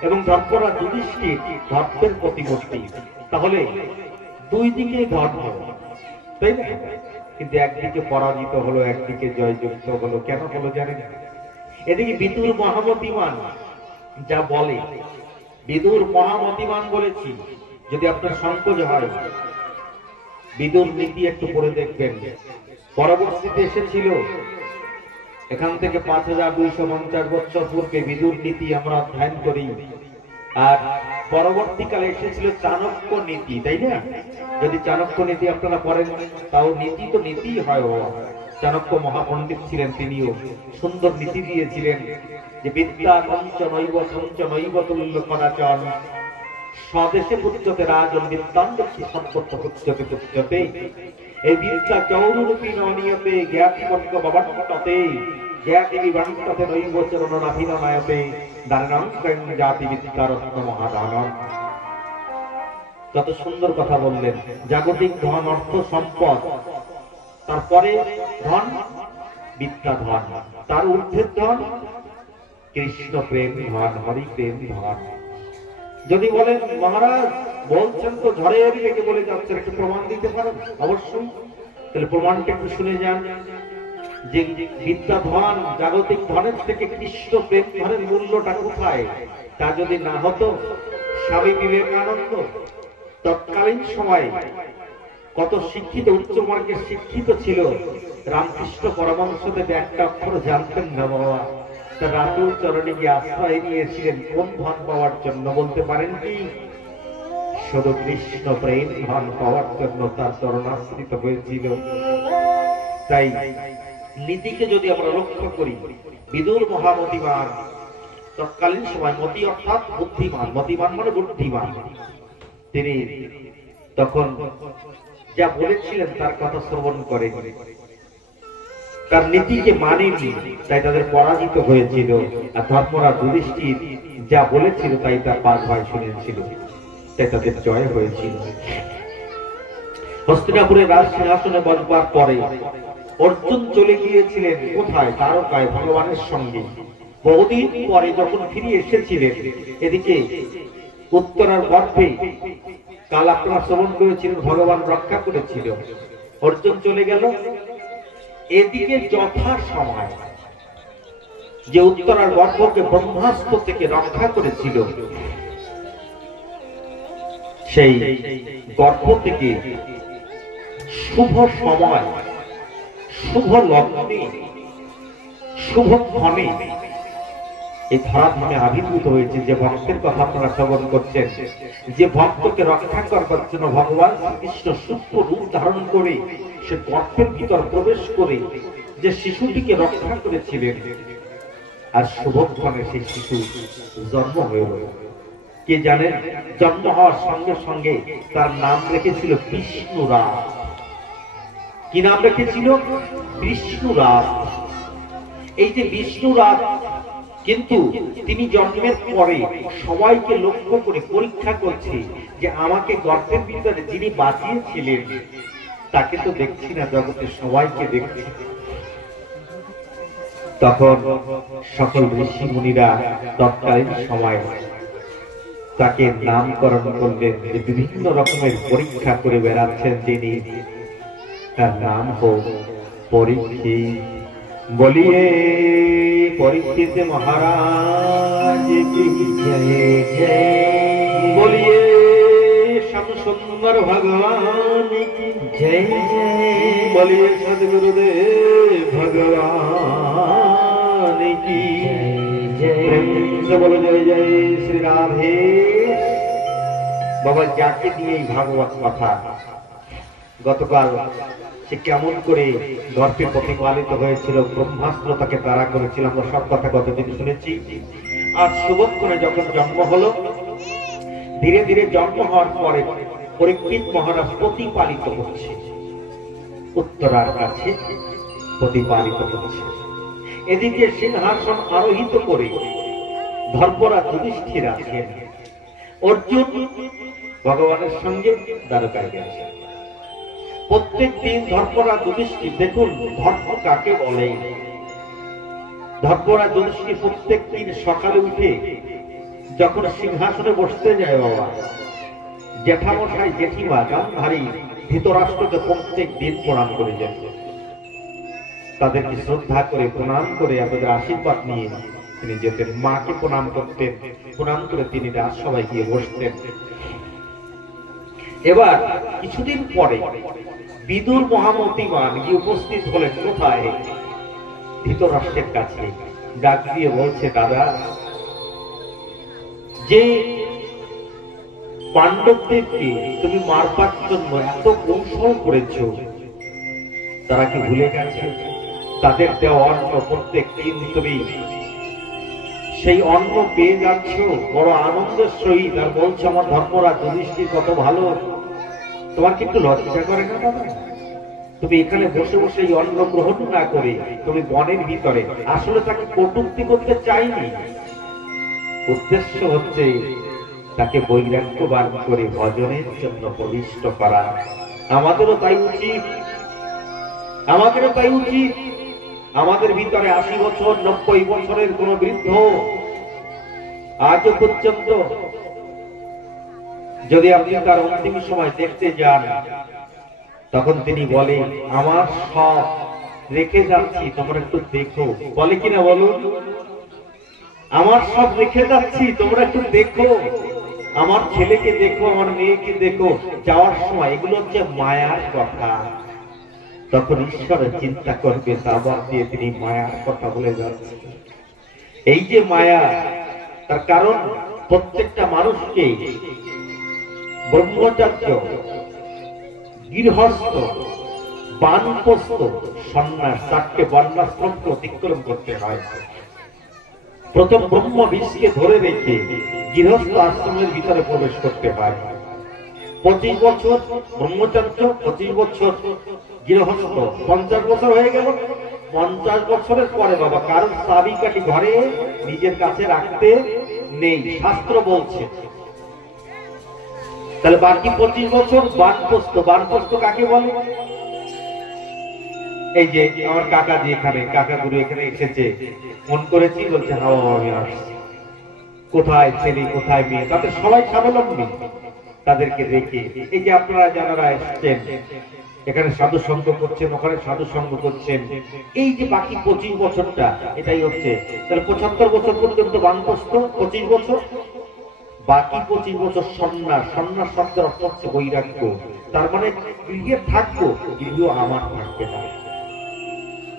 এবং ধর্মরাজ যুধিষ্ঠির ধর্মের প্রতিমূর্তি, তাহলে দুই দিকে ধর্ম, তাই না? কিন্তু একদিকে পরাজিত হলো, একদিকে জয়যুক্ত হলো। কেন হলো জানেন? এদিকে বিদুর মহামতিমান যা বলে, বিদুর মহামতিমান বলেছি, যদি আপনার সংকোচ হয় বিদুর নীতি একটু পড়ে দেখবেন। পরবর্তীতে এসেছিল এখান থেকে 5250 বছর পূর্বে বিদুর নীতি আমরা অধ্যয়ন করি, আর পরবর্তীকালে এসেছিল চাণক্য নীতি, তাই না? যদি চাণক্য নীতি আপনারা পড়েন, তাও নীতি তো নীতি হয়। চাণক্য মহাপণ্ডিত ছিলেন, তিনিও সুন্দর নীতি দিয়েছিলেন যে বিদ্যা কঞ্চনৈব সঞ্চনৈব তুল্য কদাচন স্বদেশে পুচ্যতে রাজন বিদ্যান্ত সর্বত্র পুচ্যতে পুচ্যতে। এই বিদ্যা চৌরূপী ননিয়তে জ্ঞাতিবর্গ ভবন্ততে জ্ঞাতি বিভন্ততে নৈব চরণ নাভিননায়তে দানং জাতি বিদ্যারত্ন মহাদানম। কত সুন্দর কথা বললেন। জাগতিক ধন, অর্থ, সম্পদ, তারপরে ধন বিদ্যা ধন, তার ঊর্ধ্বের ধন কৃষ্ণ প্রেম ধন, হরি প্রেম ধন। যদি বলেন মহারাজ বলছেন তো ঝড়ের বেগে বলে যাচ্ছেন, একটু প্রমাণ দিতে পারেন? অবশ্যই। তাহলে প্রমাণটা একটু শুনে যান যে বিদ্যা ধন, জাগতিক ধনের থেকে কৃষ্ণ প্রেম ধনের মূল্যটা কোথায়। তা যদি না হতো, স্বামী বিবেকানন্দ তৎকালীন সময় কত শিক্ষিত, উচ্চমার্গের শিক্ষিত ছিল, রামকৃষ্ণ পরমহংসদেব একটা অক্ষর জানতেন না বাবা। তার রাতুল চরণে গিয়ে আশ্রয় নিয়েছিলেন কোন ধন পাওয়ার জন্য বলতে পারেন কি? শুধু কৃষ্ণ প্রেম ধন পাওয়ার জন্য তার চরণাশ্রিত হয়েছিল। তাই নীতিকে যদি আমরা লক্ষ্য করি, বিদুর মহামতিমান তৎকালীন সময়, মতি অর্থাৎ বুদ্ধিমান, মতিমান মানে বুদ্ধিমান, তিনি তখন যা বলেছিলেন তার কথা শ্রবণ করে তার নীতিকে মানেনি, তাই তাদের পরাজিত হয়েছিল। আর ধর্মরাজ যুধিষ্ঠির যা বলেছিল তাই তার 5 ভাই শুনেছিল, তাই তাদের জয় হয়েছিল। হস্তিনাপুরের রাজ সিংহাসনে বসবার পরে অর্জুন চলে গিয়েছিলেন কোথায়? দ্বারকায় ভগবানের সঙ্গে। বহুদিন পরে যখন ফিরে এসেছিলেন, এদিকে উত্তরার গর্ভে কাল আপনারা শ্রবণ করেছিলেন ভগবান রক্ষা করেছিল। অর্জুন চলে গেল, এদিকে যথা সময় যে উত্তরার গর্ভকে ব্রহ্মাস্ত্র থেকে রক্ষা করেছিল, সেই গর্ভ থেকে শুভ সময়, শুভ লগ্নে, শুভ ক্ষণে এই ধরাধামে আবির্ভূত হয়েছে। যে ভক্তের কথা আপনারা শ্রবণ করছেন, যে ভক্তকে রক্ষা করবার জন্য ভগবান শ্রীকৃষ্ণ সূক্ষ্ম রূপ ধারণ করে সে গর্ভের ভিতর প্রবেশ করে যে শিশুটিকে রক্ষা করেছিলেন, আর শুভক্ষণে সেই শিশু জন্ম হয়ে গেল। কে জানেন? জন্ম হওয়ার সঙ্গে সঙ্গে তার নাম রেখেছিল বিষ্ণুরাজ। কি নাম রেখেছিল? বিষ্ণুরাজ। এই যে বিষ্ণুরাজ, কিন্তু তিনি জন্মের পরে সবাইকে লক্ষ্য করে পরীক্ষা করছে যে আমাকে গর্তের ভিতরে যিনি বাঁচিয়েছিলেন তাকে তো দেখছি না, জগতের সবাইকে দেখছি। তখন সকল ঋষি মুনিরা তৎকালীন সময় তাকে নামকরণ করলেন, যে বিভিন্ন রকমের পরীক্ষা করে বেড়াচ্ছেন তিনি। তার নাম হোক পরীক্ষিত। বলিয়ে পরীক্ষিত মহারাজ কি জয় জয়, বলিয়ে শ্যাম সুন্দর ভগবান কি জয় জয়, বলিয়ে সদ্গুরুদেব ভগবান কি জয় জয়, বলো জয় জয় শ্রী রাধে। বাবা যাকে দিয়ে এই ভাগবত কথা, গতকাল সে কেমন করে গর্ভে প্রতিপালিত হয়েছিল, ব্রহ্মাস্ত্র তাকে তাড়া করেছিল, আমরা সব কথা গতদিন শুনেছি। আজ শুভক্ষণে যখন জন্ম হলো, ধীরে ধীরে জন্ম হওয়ার পরে পরীক্ষিত মহারাজ প্রতিপালিত হচ্ছে, উত্তরার কাছে প্রতিপালিত হচ্ছে। এদিকে সিংহাসন আরোহিত করে ধর্মরাজ যুধিষ্ঠির আছেন, অর্জুন ভগবানের সঙ্গে দ্বারকায় গেছেন। প্রত্যেক দিন ধর্মরাজ যুধিষ্ঠির, দেখুন ধর্ম কাকে বলে। ধর্মরাজ যুধিষ্ঠির প্রত্যেক দিন সকালে উঠে যখন সিংহাসনে বসতে যায়, বাবা জ্যাঠামশাই জেঠিমা গান্ধারী ধৃতরাষ্ট্রকে প্রত্যেক দিন প্রণাম করে যেত, তাদেরকে শ্রদ্ধা করে প্রণাম করে তাদের আশীর্বাদ নিয়ে তিনি যেতেন। মাকে প্রণাম করতেন, প্রণাম করে তিনি রাজসভায় গিয়ে বসতেন। এবার কিছুদিন পরে বিদুর মহামতিমান গিয়ে উপস্থিত হলেন কোথায়? ধৃতরাষ্ট্রের কাছে। ডাক দিয়ে বলছে, দাদা, যে পাণ্ডবদেরকে তুমি মারবার জন্য এত কৌশল করেছ, তারা কি ভুলে গেছে? তাদের দেওয়া অন্ন প্রত্যেক দিন তুমি সেই অন্ন পেয়ে যাচ্ছ বড় আনন্দের সহিত, আর বলছো আমার ধর্মরাজ যুধিষ্ঠির কত ভালো। তোমার কি একটু লজ্জা করে না দাদা? তুমি এখানে বসে বসে এই অন্ন গ্রহণ না করে তুমি বনের ভিতরে, আসলে তাকে কটূক্তি করতে চাইনি, উদ্দেশ্য হচ্ছে তাকে বৈরাগ্যবান করে ভজনের জন্য প্রবিষ্ট করা। আমাদেরও তাই উচিত, আমাদেরও তাই উচিত। আমাদের ভিতরে 80 বছর 90 বছরের কোন বৃদ্ধ আজও পর্যন্ত যদি আপনি তার অন্তিম সময় দেখতে যান, তখন তিনি বলে, আমার সব রেখে যাচ্ছি, তোমরা একটু দেখো। বলে কিনা বলুন? আমার সব রেখে যাচ্ছি, তোমরা একটু দেখো, আমার ছেলেকে দেখো, আমার মেয়েকে দেখো। যাওয়ার সময় এগুলো হচ্ছে মায়ার কথা। তখন ঈশ্বরের চিন্তা করবে, দাবার দিয়ে তিনি মায়ার কথা বলে যাচ্ছে। এই যে মায়া, তার কারণ প্রত্যেকটা মানুষকে ব্রহ্মচর্য, গৃহস্থ, বানপ্রস্থ, সন্ন্যাস, 4টে বর্ণাশ্রমকে অতিক্রম করতে হয়। প্রথম ব্রহ্ম বিষকে ধরে রেখে গৃহস্থ আশ্রমের ভিতরে প্রবেশ করতে হয়। 25 বছর ব্রহ্মচর্য, 25 বছর গৃহস্থ, 50 বছর হয়ে গেল। 50 বছরের পরে বাবা কারণ চাবিকাঠি ঘরে নিজের কাছে রাখতে নেই, শাস্ত্র বলছে। তাহলে বাকি 25 বছর বানপ্রস্থ। বানপ্রস্থ কাকে বলে? এই যে আমার কাকা যে এখানে, কাকা গুরু এখানে এসেছে, মন করেছি, বলছে হাওয়া আমি আসছি। কোথায় ছেলে, কোথায় মেয়ে, তাদের সবাই স্বাবলম্বী। তাদেরকে দেখে এই যে আপনারা যারা এসছেন, এখানে সাধু সঙ্গ করছেন, ওখানে সাধু সঙ্গ করছেন, এই যে বাকি 25 বছরটা, এটাই হচ্ছে। তাহলে 75 বছর পর্যন্ত বানপ্রস্থ, 25 বছর, বাকি 25 বছর সন্ন্যাস। সন্ন্যাস শব্দের অর্থ হচ্ছে বৈরাগ্য। তার মানে গৃহে থাকবো, গৃহ আমার থাকবে না।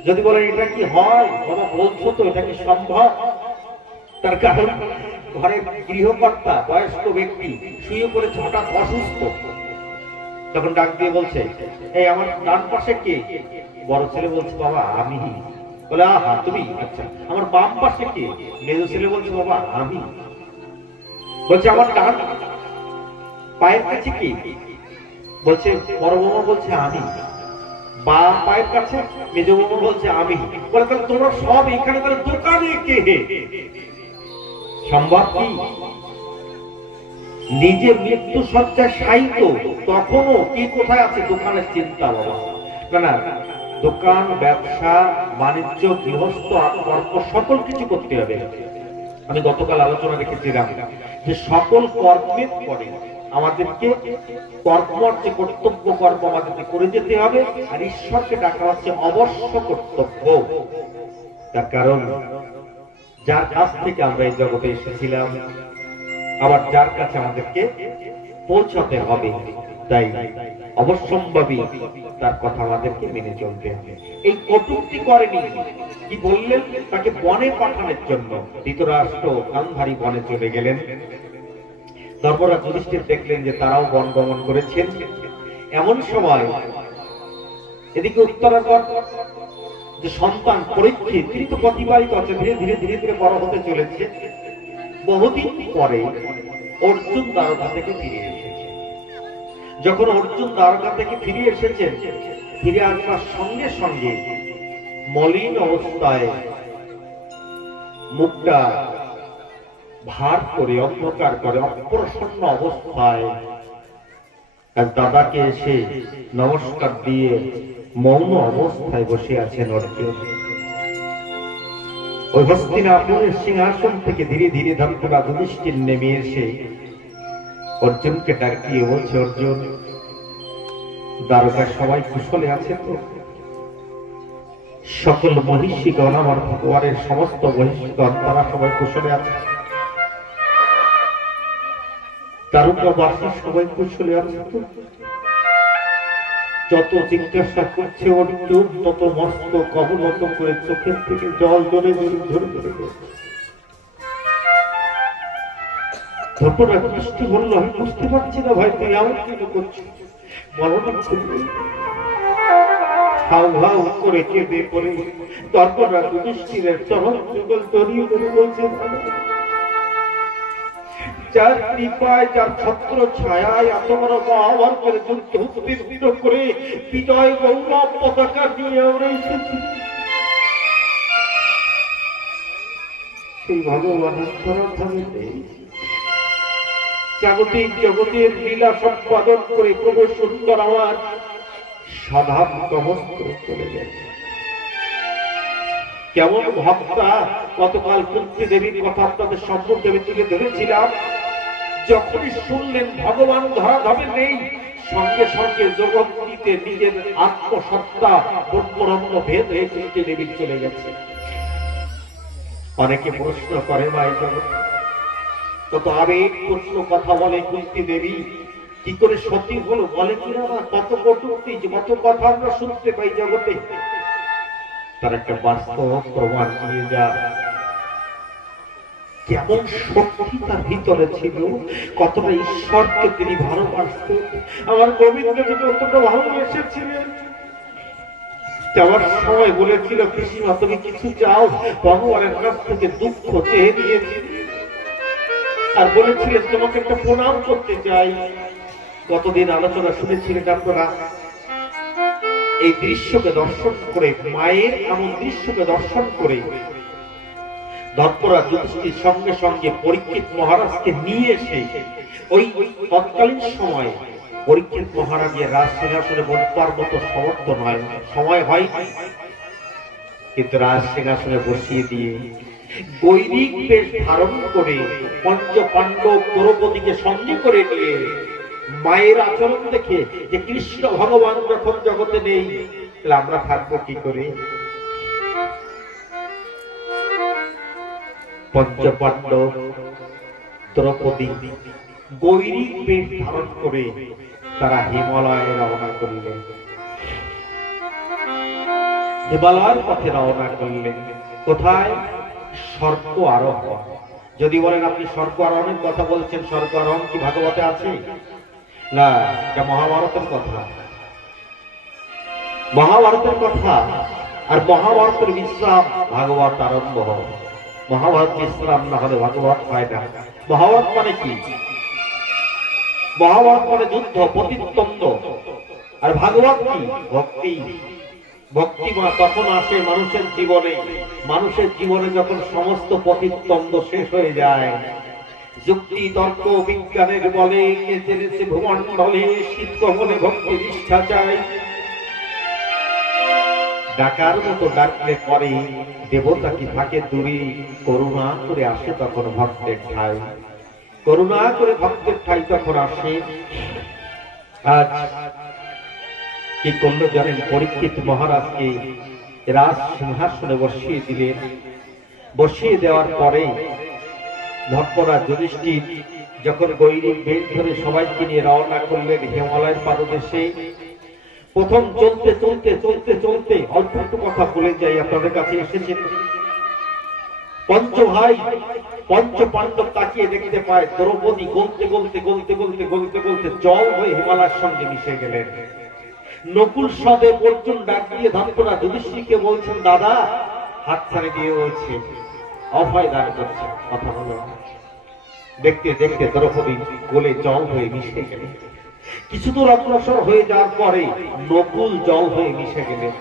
যদি বলেন এটা কি হয় বাবা, বলছো তো, এটা কি সম্ভব? তার কারণ ঘরের গৃহকর্তা বয়স্ক ব্যক্তি শুয়ে পড়েছে, হঠাৎ অসুস্থ। তখন ডাক দিয়ে বলছে, এই আমার ডান পাশে কে? বড় ছেলে বলছে, বাবা আমি। বলে, আহা তুমি? আচ্ছা। আমার বাম পাশে কে? মেজ ছেলে বলছে, বাবা আমি। বলছে, আমার ডান পায়ের কাছে কে? বলছে বড় বৌমা বলছে আমি। বাম পায়ের কাছে মেজ বৌমা বলছে আমি। বলে, তাহলে তোমরা সব এখানে, তাহলে দোকানে কে? সম্ভব কি? নিজে মৃত্যু সজ্জায় শায়িত, তখনও কে কোথায় আছে দোকানের চিন্তা বাবা। না না, দোকান, ব্যবসা, বাণিজ্য, গৃহস্থ, কর্ম সকল কিছু করতে হবে। আমি গতকাল আলোচনা রেখেছিলাম যে সকল কর্মের পরে আমাদেরকে কর্মর যে কর্তব্য কর্ম আমাদেরকে করে যেতে হবে, আর ঈশ্বরকে ডাকা হচ্ছে অবশ্য কর্তব্য। তার কারণ যার কাছ থেকে আমরা এই জগতে এসেছিলাম, আবার যার কাছে আমাদেরকে পৌঁছাতে হবে, তাই অবশ্যম্ভাবী তার কথা আমাদেরকে মেনে চলতে হবে। এই কটূক্তি করেনি, কি বললেন, তাকে বনে পাঠানোর জন্য ধৃতরাষ্ট্র গান্ধারী বনে চলে গেলেন। ধর্মরাজ যুধিষ্ঠির দেখলেন যে তারাও বন গমন করেছেন। এমন সময় এদিকে উত্তরাখণ্ড যে সন্তান পরীক্ষিত, তিনি তো প্রতিবাহিত আছে, ধীরে ধীরে ধীরে ধীরে বড় হতে চলেছে। বহুদিন পরে অর্জুন দ্বারকা থেকে ফিরে এসেছে। যখন অর্জুন দ্বারকা থেকে ফিরে এসেছেন, ফিরে আসবার সঙ্গে সঙ্গে মলিন অবস্থায়, মুখটা ভার করে, অন্ধকার করে, অপ্রসন্ন অবস্থায় তার দাদাকে এসে নমস্কার দিয়ে মৌন অবস্থায় বসে আছেন অর্জুন। ওই হস্তিনাপুরের সিংহাসন থেকে ধীরে ধীরে ধর্মরাজ যুধিষ্ঠির নেমে এসে অর্জুনকে ডাকিয়ে বলছে, অর্জুন, দ্বারকায় সবাই কুশলে আছে তো? সকল মহিষীগণ, আমার ভগবানের সমস্ত মহিষীগণ, তারা সবাই কুশলে আছে? দ্বারকাবাসী সবাই কুশলে আছে তো? যত জিজ্ঞাসা করছে অর্জুন, তত মস্তক অবনত করে চোখের থেকে জল জলে ধরে ধরে ধরে ধর্মরাজ দৃষ্টি বলল, আমি বুঝতে পারছি না ভাই, তুই এমন কেন করছিস? হাউ হাউ করে কেঁদে পড়ে ধর্মরাজ যুধিষ্ঠিরের চরণ যুগল জড়িয়ে ধরে বলছে, যার কৃপায়, যার ছত্র ছায়ায় এত বড় মহাভারতের যুদ্ধ উত্তীর্ণ করে বিজয় গৌরব পতাকা নিয়ে আমরা এসেছি, সেই ভগবানের ধরাধামে নেই। জাগতিক জগতের লীলা সম্পাদন করে প্রভু সুন্দর আমার সাধারণ সমস্ত চলে গেছে। কেমন ভক্তা! গতকাল কুন্তি দেবীর কথা আপনাদের সম্মুখে তুলে ধরেছিলাম। যখনই শুনলেন ভগবান ধরাধামে নেই, সঙ্গে সঙ্গে জগৎটিতে নিজের আত্মসত্তা ব্রহ্মরত্ন ভেদ হয়ে কুন্তি দেবী চলে গেছে। অনেকে প্রশ্ন করে, ভাই জগৎ কত আবেগপূর্ণ কথা বলে কুন্তি দেবী, কি করে সতী হলো? বলে কিনা বা কত কটূক্তি, কত কথা আমরা শুনতে পাই জগতে। তার একটা বাস্তব প্রমাণ নিয়ে যা, কেমন শক্তি তার ভিতরে ছিল, কতটা ঈশ্বরকে তিনি ভালোবাসতেন। আমার গোবিন্দকে কতটা ভালোবেসেছিলেন। যাওয়ার সময় বলেছিল, কৃষ্ণ তুমি কিছু চাও, ভগবানের কাছ থেকে দুঃখ চেয়ে নিয়েছি, আর বলেছিলেন তোমাকে একটা প্রণাম করতে চাই। গতদিন আলোচনা শুনেছিলেন আপনারা। এই দৃশ্যকে দর্শন করে, মায়ের এমন দৃশ্যকে দর্শন করে ধর্মরাজ যুধিষ্ঠির সঙ্গে সঙ্গে পরীক্ষিত মহারাজকে নিয়ে এসে, ওই তৎকালীন সময় পরীক্ষিত মহারাজের রাজ সিংহাসনে বসবার মতো সমর্থ নয়, সময় হয়, কিন্তু রাজ সিংহাসনে বসিয়ে দিয়ে গৈরিক বেশ ধারণ করে পঞ্চ পাণ্ডব দ্রৌপদীকে সঙ্গে করে নিয়ে মায়ের আচরণ দেখে যে কৃষ্ণ ভগবান যখন জগতে নেই, তাহলে আমরা থাকবো কি করে? পঞ্চপাণ্ডব দ্রৌপদী গৈরিক বেশ ধারণ করে তারা হিমালয়ে রওনা করলেন, হিমালয়ের পথে রওনা করলেন। কোথায়? স্বর্গ আরোহণ। যদি বলেন আপনি স্বর্গ আরোহণের কথা বলছেন, স্বর্গ আরোহণ কি ভাগবতে আছে? না, এটা মহাভারতের কথা। মহাভারতের কথা। আর মহাভারতের বিশ্রাম ভাগবত আরম্ভ হয়। মহাভারত বিশ্রাম না হলে ভাগবত হয় না। মহাভারত মানে কি? মহাভারত মানে যুদ্ধ, প্রতিদ্বন্দ্ব। আর ভাগবত কি? ভক্তি। ভক্তি মা তখন আসে মানুষের জীবনে, মানুষের জীবনে যখন সমস্ত প্রতিদ্বন্দ্ব শেষ হয়ে যায়, যুক্তি তর্ক বিজ্ঞানের বলে কে জেনেছে ভূমণ্ডলে শীত কমলে ভক্তি নিষ্ঠা চাই। ডাকার মতো ডাকলে পরে দেবতা কি থাকে দূরে, করুণা করে আসে তখন ভক্তের ঠাই, করুণা করে ভক্তের ঠাই তখন আসে। আজ কি করলো জানেন? পরীক্ষিত মহারাজকে রাজ সিংহাসনে বসিয়ে দিলেন। বসিয়ে দেওয়ার পরে ধর্মরাজ যুধিষ্ঠির যখন গৈরিক বেশ ধরে সবাইকে নিয়ে রওনা করলেন হিমালয়ের পাদদেশে, প্রথম চলতে চলতে চলতে চলতে অল্প একটু কথা বলে যাই, আপনাদের কাছে এসেছেন পঞ্চ ভাই পঞ্চ পাণ্ডব তাকিয়ে দেখতে পায় দ্রৌপদী গলতে গলতে গলতে গলতে গলতে গলতে জল হয়ে হিমালয়ের সঙ্গে মিশে গেলেন। নকুল সদেব অর্জুন ডাক দিয়ে ধর্মরাজ যুধিষ্ঠিরকে বলছেন, দাদা হাত ছাড়ে দিয়ে বলছে অভয় দান করছে, কথা বলো। দেখতে দেখতে দ্রৌপদী গোলে জল হয়ে মিশে গেলেন। কিছু দূর অগ্রসর হয়ে যাওয়ার পরে নকুল জল হয়ে মিশে গেলেন,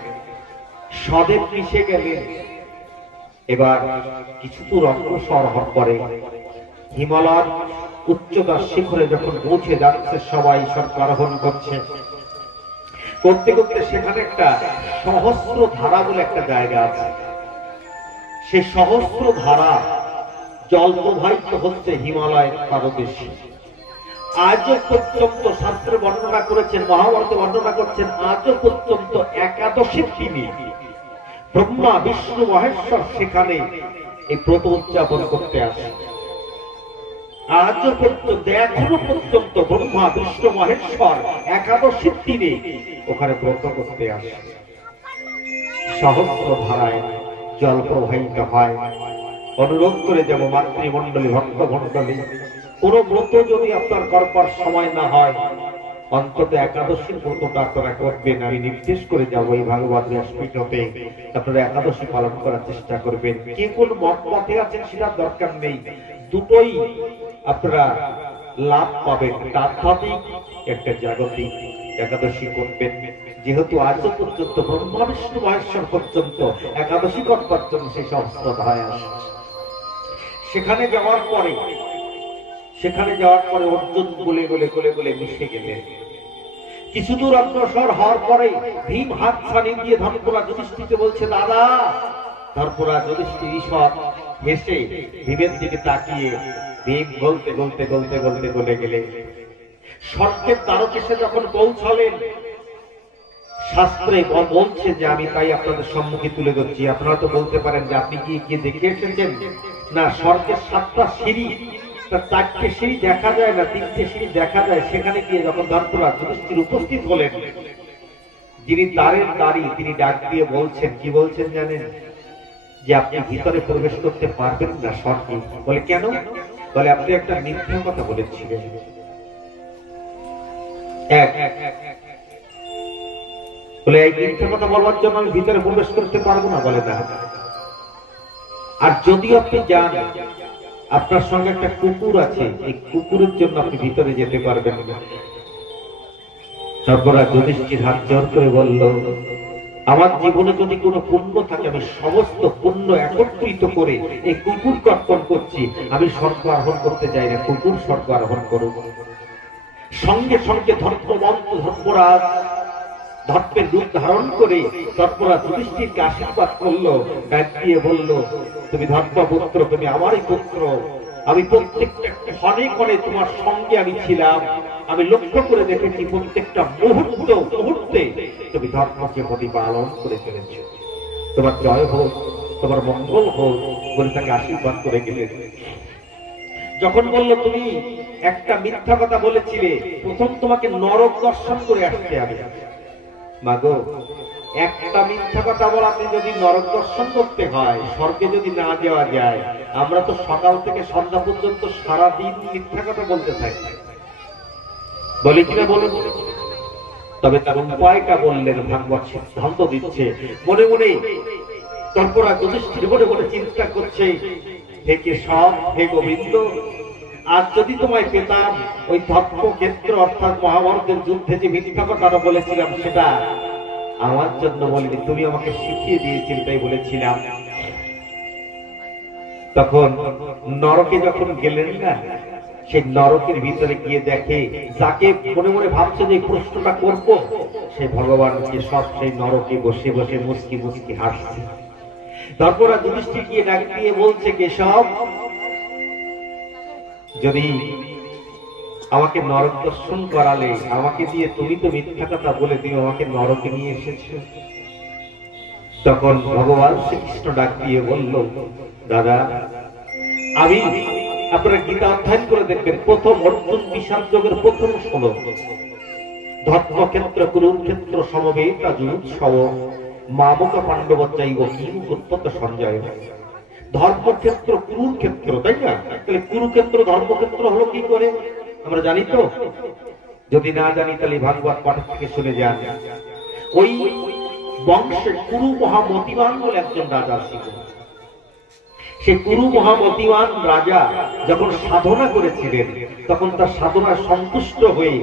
সদেব মিশে গেলেন। এবার কিছু দূর অগ্রসর হওয়ার পরে হিমালয়ের উচ্চতার শিখরে যখন পৌঁছে যাচ্ছে, সবাই সরকার আরোহণ করছে, করতে করতে সেখানে একটা সহস্র ধারা বলে একটা জায়গা আছে। সেই সহস্র ধারা জল প্রবাহিত হচ্ছে হিমালয়ের পাদদেশে। আজও পর্যন্ত শাস্ত্রে বর্ণনা করেছেন, মহাভারতে বর্ণনা করছেন, আজও পর্যন্ত একাদশীর দিনে ব্রহ্মা বিষ্ণু মহেশ্বর সেখানে এই ব্রত উদযাপন করতে আসে। আজও পর্যন্ত এখনো পর্যন্ত ব্রহ্মা বিষ্ণু মহেশ্বর একাদশীর দিনে ওখানে ব্রত করতে আসে। সহস্র ধারায় জল প্রবাহিত হয়। অনুরোধ করে যাব মাতৃমণ্ডলী ভক্তমণ্ডলী, কোন ব্রত যদি আপনার করবার সময় না হয়, অন্তত একাদশীর ব্রতটা আপনারা করবেন। আমি নির্দেশ করে যাবো এই ভাগবত ব্যাসপীঠে আপনারা একাদশী পালন করার চেষ্টা করবেন। কে কোন মতে আছেন সেটা দরকার নেই, দুটোই আপনারা লাভ পাবেন। আধ্যাত্মিক একটা জাগতিক একাদশী করবেন। যেহেতু আজ পর্যন্ত ব্রহ্মা বিষ্ণু মহেশ্বর পর্যন্ত একাদশী করবার জন্য সেই সমস্ত ধারায় আসে। সেখানে যাওয়ার পরে অর্জুন বলে বলে বলে বলে মিশে গেলেন। কিছু দূর অগ্রসর হওয়ার পরে ভীম হাত ছাড়িয়ে দিয়ে ধর্মরাজ যুধিষ্ঠিরকে বলছে, দাদা। ধর্মরাজ যুধিষ্ঠির ঈষৎ হেসে ভীমের দিকে তাকিয়ে ভীম গলতে গলতে গলতে গলতে গলে গেলে স্বর্গের দ্বারকেশে যখন পৌঁছলেন, শাস্ত্রে বলছে যে আমি তাই আপনাদের সম্মুখে তুলে ধরছি। আপনারা তো বলতে পারেন যে আপনি কি দেখে এসেছেন? না, স্বর্গের 7টা সিঁড়ি, তার 4টে সিঁড়ি দেখা যায় না, 3টে সিঁড়ি দেখা যায়। সেখানে গিয়ে যখন ধর্মরাজ যুধিষ্ঠির উপস্থিত হলেন, যিনি দ্বারের দ্বারী তিনি ডাক দিয়ে বলছেন, কি বলছেন জানেন? যে আপনি ভিতরে প্রবেশ করতে পারবেন না স্বর্গে। বলে কেন? বলে আপনি একটা মিথ্যা কথা বলেছিলেন। বলে এই মিথ্যা কথা বলার জন্য আমি ভিতরে প্রবেশ করতে পারবো না। বলে না, আর যদি আপনি যান, আপনার সঙ্গে একটা কুকুর আছে, এই কুকুরের জন্য আপনি ভিতরে যেতে পারবেন না। ধর্মরাজ যুধিষ্ঠির হাত জোর করে বলল, আমার জীবনে যদি কোনো পুণ্য থাকে, আমি সমস্ত পুণ্য একত্রিত করে এই কুকুরকে অর্পণ করছি। আমি স্বর্গ আরোহণ করতে চাই না, কুকুর স্বর্গ আরোহণ করুক। সঙ্গে সঙ্গে ধর্মরাজ ধর্মের রূপ ধারণ করে ধর্মরাজ যুধিষ্ঠিরকে আশীর্বাদ করলো, ডাক দিয়ে বলল, তুমি ধর্মপুত্র, তুমি আমারই পুত্র। আমি প্রত্যেকটা ক্ষণে ক্ষণে তোমার সঙ্গে আমি ছিলাম। আমি লক্ষ্য করে দেখেছি প্রত্যেকটা মুহূর্তে তুমি ধর্মকে প্রতিপালন করে চলেছ। তোমার জয় হোক, তোমার মঙ্গল হোক বলে তাকে আশীর্বাদ করে গেলেন। যখন বলল তুমি একটা মিথ্যা কথা বলেছিলে, প্রথম তোমাকে নরক দর্শন করে আসতে হবে। মাগো, একটা মিথ্যা কথা বলাতে যদি নরক দর্শন করতে হয়, স্বর্গে যদি না যাওয়া যায়, আমরা তো সকাল থেকে সন্ধ্যা পর্যন্ত সারাদিন মিথ্যা কথা বলতে থাকি। বলে কিনা বলুন? তবে তার উপায়টা বললেন, ভাগবত সিদ্ধান্ত দিচ্ছে। মনে মনে ধর্মরাজ যুধিষ্ঠির মনে মনে চিন্তা করছে, হে কেশব, হে গোবিন্দ, আজ যদি তোমায় পেতাম, ওই ধর্মক্ষেত্র অর্থাৎ মহাভারতের যুদ্ধে যে মিথ্যা কথাটা বলেছিলাম সেটা আমার জন্য বলিনি, তুমি আমাকে শিখিয়ে দিয়েছিলে তাই বলেছিলাম। তখন নরকে যখন গেলেন না, সেই নরকের ভিতরে গিয়ে দেখে যাকে মনে মনে ভাবছে যে প্রশ্নটা করব, সে ভগবানকে সব সেই নরকে বসে বসে মুস্কি মুস্কি হাসছে। তারপর যুধিষ্ঠির গিয়ে ডাক দিয়ে বলছে, কেশব, যদি আমাকে নরক দর্শন করালে, আমাকে দিয়ে তুমি তো মিথ্যা কথা বলে তুমি আমাকে নরকে নিয়ে এসেছো। তখন ভগবান শ্রীকৃষ্ণ ডাক দিয়ে বলল, দাদা, আমি আপনারা গীতা অধ্যয়ন করে দেখবেন, প্রথম অর্জুন বিষাদ যোগের প্রথম শ্লোক, ধর্মক্ষেত্র কুরুক্ষেত্র সমবেতা যুৎসব মামক পাণ্ডবচ্চাইব কিম উৎপত্ত সঞ্জয়। ধর্মক্ষেত্র কুরুক্ষেত্র, তাই না? তাহলে কুরুক্ষেত্র ধর্মক্ষেত্র হলো কি করে আমরা জানি তো? যদি না জানি তাহলে ভাগবত পাঠ থেকে শুনে যান। ওই বংশে কুরু মহামতিবান বলে একজন রাজা ছিল। সে কুরু মহামতিবান রাজা যখন সাধনা করেছিলেন, তখন তার সাধনা সন্তুষ্ট হয়ে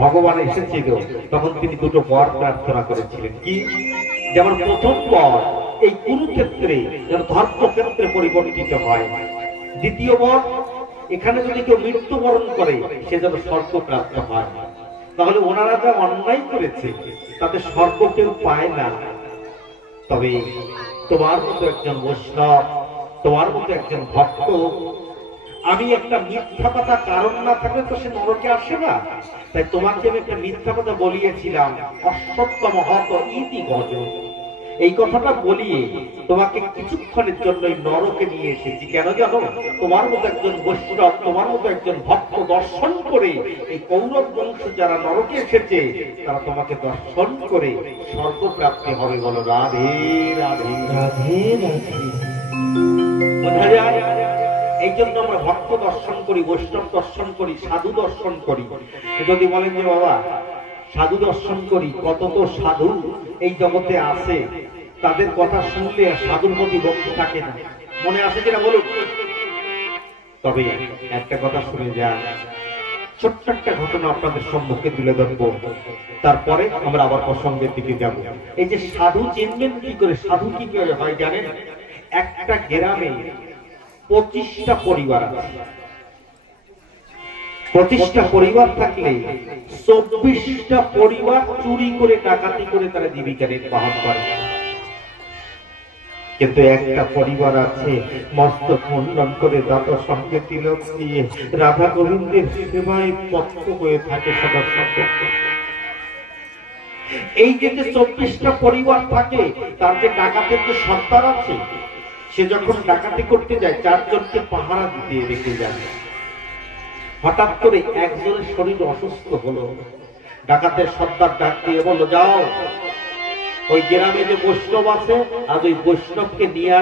ভগবান এসেছিল, তখন তিনি দুটো বর প্রার্থনা করেছিলেন। কি? যেমন প্রথম বর এই কুরুক্ষেত্রে যেন ধর্মক্ষেত্রে পরিবর্তিত হয়। দ্বিতীয় বর, এখানে যদি কেউ মৃত্যুবরণ করে সে যেন স্বর্গ প্রাপ্ত হয়। তাহলে ওনারা যা অন্যায় করেছে তাতে স্বর্গ কেউ পায় না। তবে তোমার মতো একজন বৈষ্ণব, তোমার মতো একজন ভক্ত, আমি একটা মিথ্যা কথা কারণ না থাকলে তো সে নরকে আসে না। তাই তোমাকে আমি একটা মিথ্যা কথা বলিয়েছিলাম, অসত্যম হত ইতি গজ। এই কথাটা বলিয়ে তোমাকে কিছুক্ষণের জন্য নরকে নিয়ে এসেছি। কেন জানো? তোমার মতো একজন বৈষ্ণব, তোমার মতো একজন ভক্ত দর্শন করে এই কৌরব বংশ যারা নরকে এসেছে তারা তোমাকে দর্শন করে স্বর্গ প্রাপ্তি হবে। বলো রাধে রাধে রাধে রাধে। বোঝা যায়? এই জন্য আমরা ভক্ত দর্শন করি, বৈষ্ণব দর্শন করি, সাধু দর্শন করি। যদি বলেন যে বাবা সাধু দর্শন করি, কত তো সাধু এই জগতে আছে, তাদের কথা শুনলে সাধুর প্রতি ভক্তি থাকে না, মনে আসে কিনা বলুন? তবে একটা কথা শুনে যান, ছোট্ট একটা ঘটনা আপনাদের সম্মুখে তুলে ধরবো, তারপরে আমরা আবার প্রসঙ্গের দিকে যাব। এই যে সাধু চিনবেন কি করে, সাধু কি করে হয় জানেন? একটা গ্রামে 25টা পরিবার আছে। 25টা পরিবার থাকলে 24টা পরিবার চুরি করে ডাকাতি করে তারা জীবিকা নির্বাহ করে। কিন্তু একটা পরিবার আছে মস্তক মুন্ডন করে দাঁত সঙ্গে তিলক দিয়ে রাধা গোবিন্দের সেবায় তৎপ হয়ে থাকে সদা সর্বত্র। এই যে 24টা পরিবার থাকে, তার যে ডাকাতের যে সর্দার আছে, সে যখন ডাকাতি করতে যায় 4 জনকে পাহারা দিতে রেখে যায়। হঠাৎ করে একজনের শরীর অসুস্থ হলো, ডাকাতের সর্দার ডাক দিয়ে বলল, যাও ওই গ্রামে যে বৈষ্ণব আছে, আর ওই বৈষ্ণবকে নিয়ে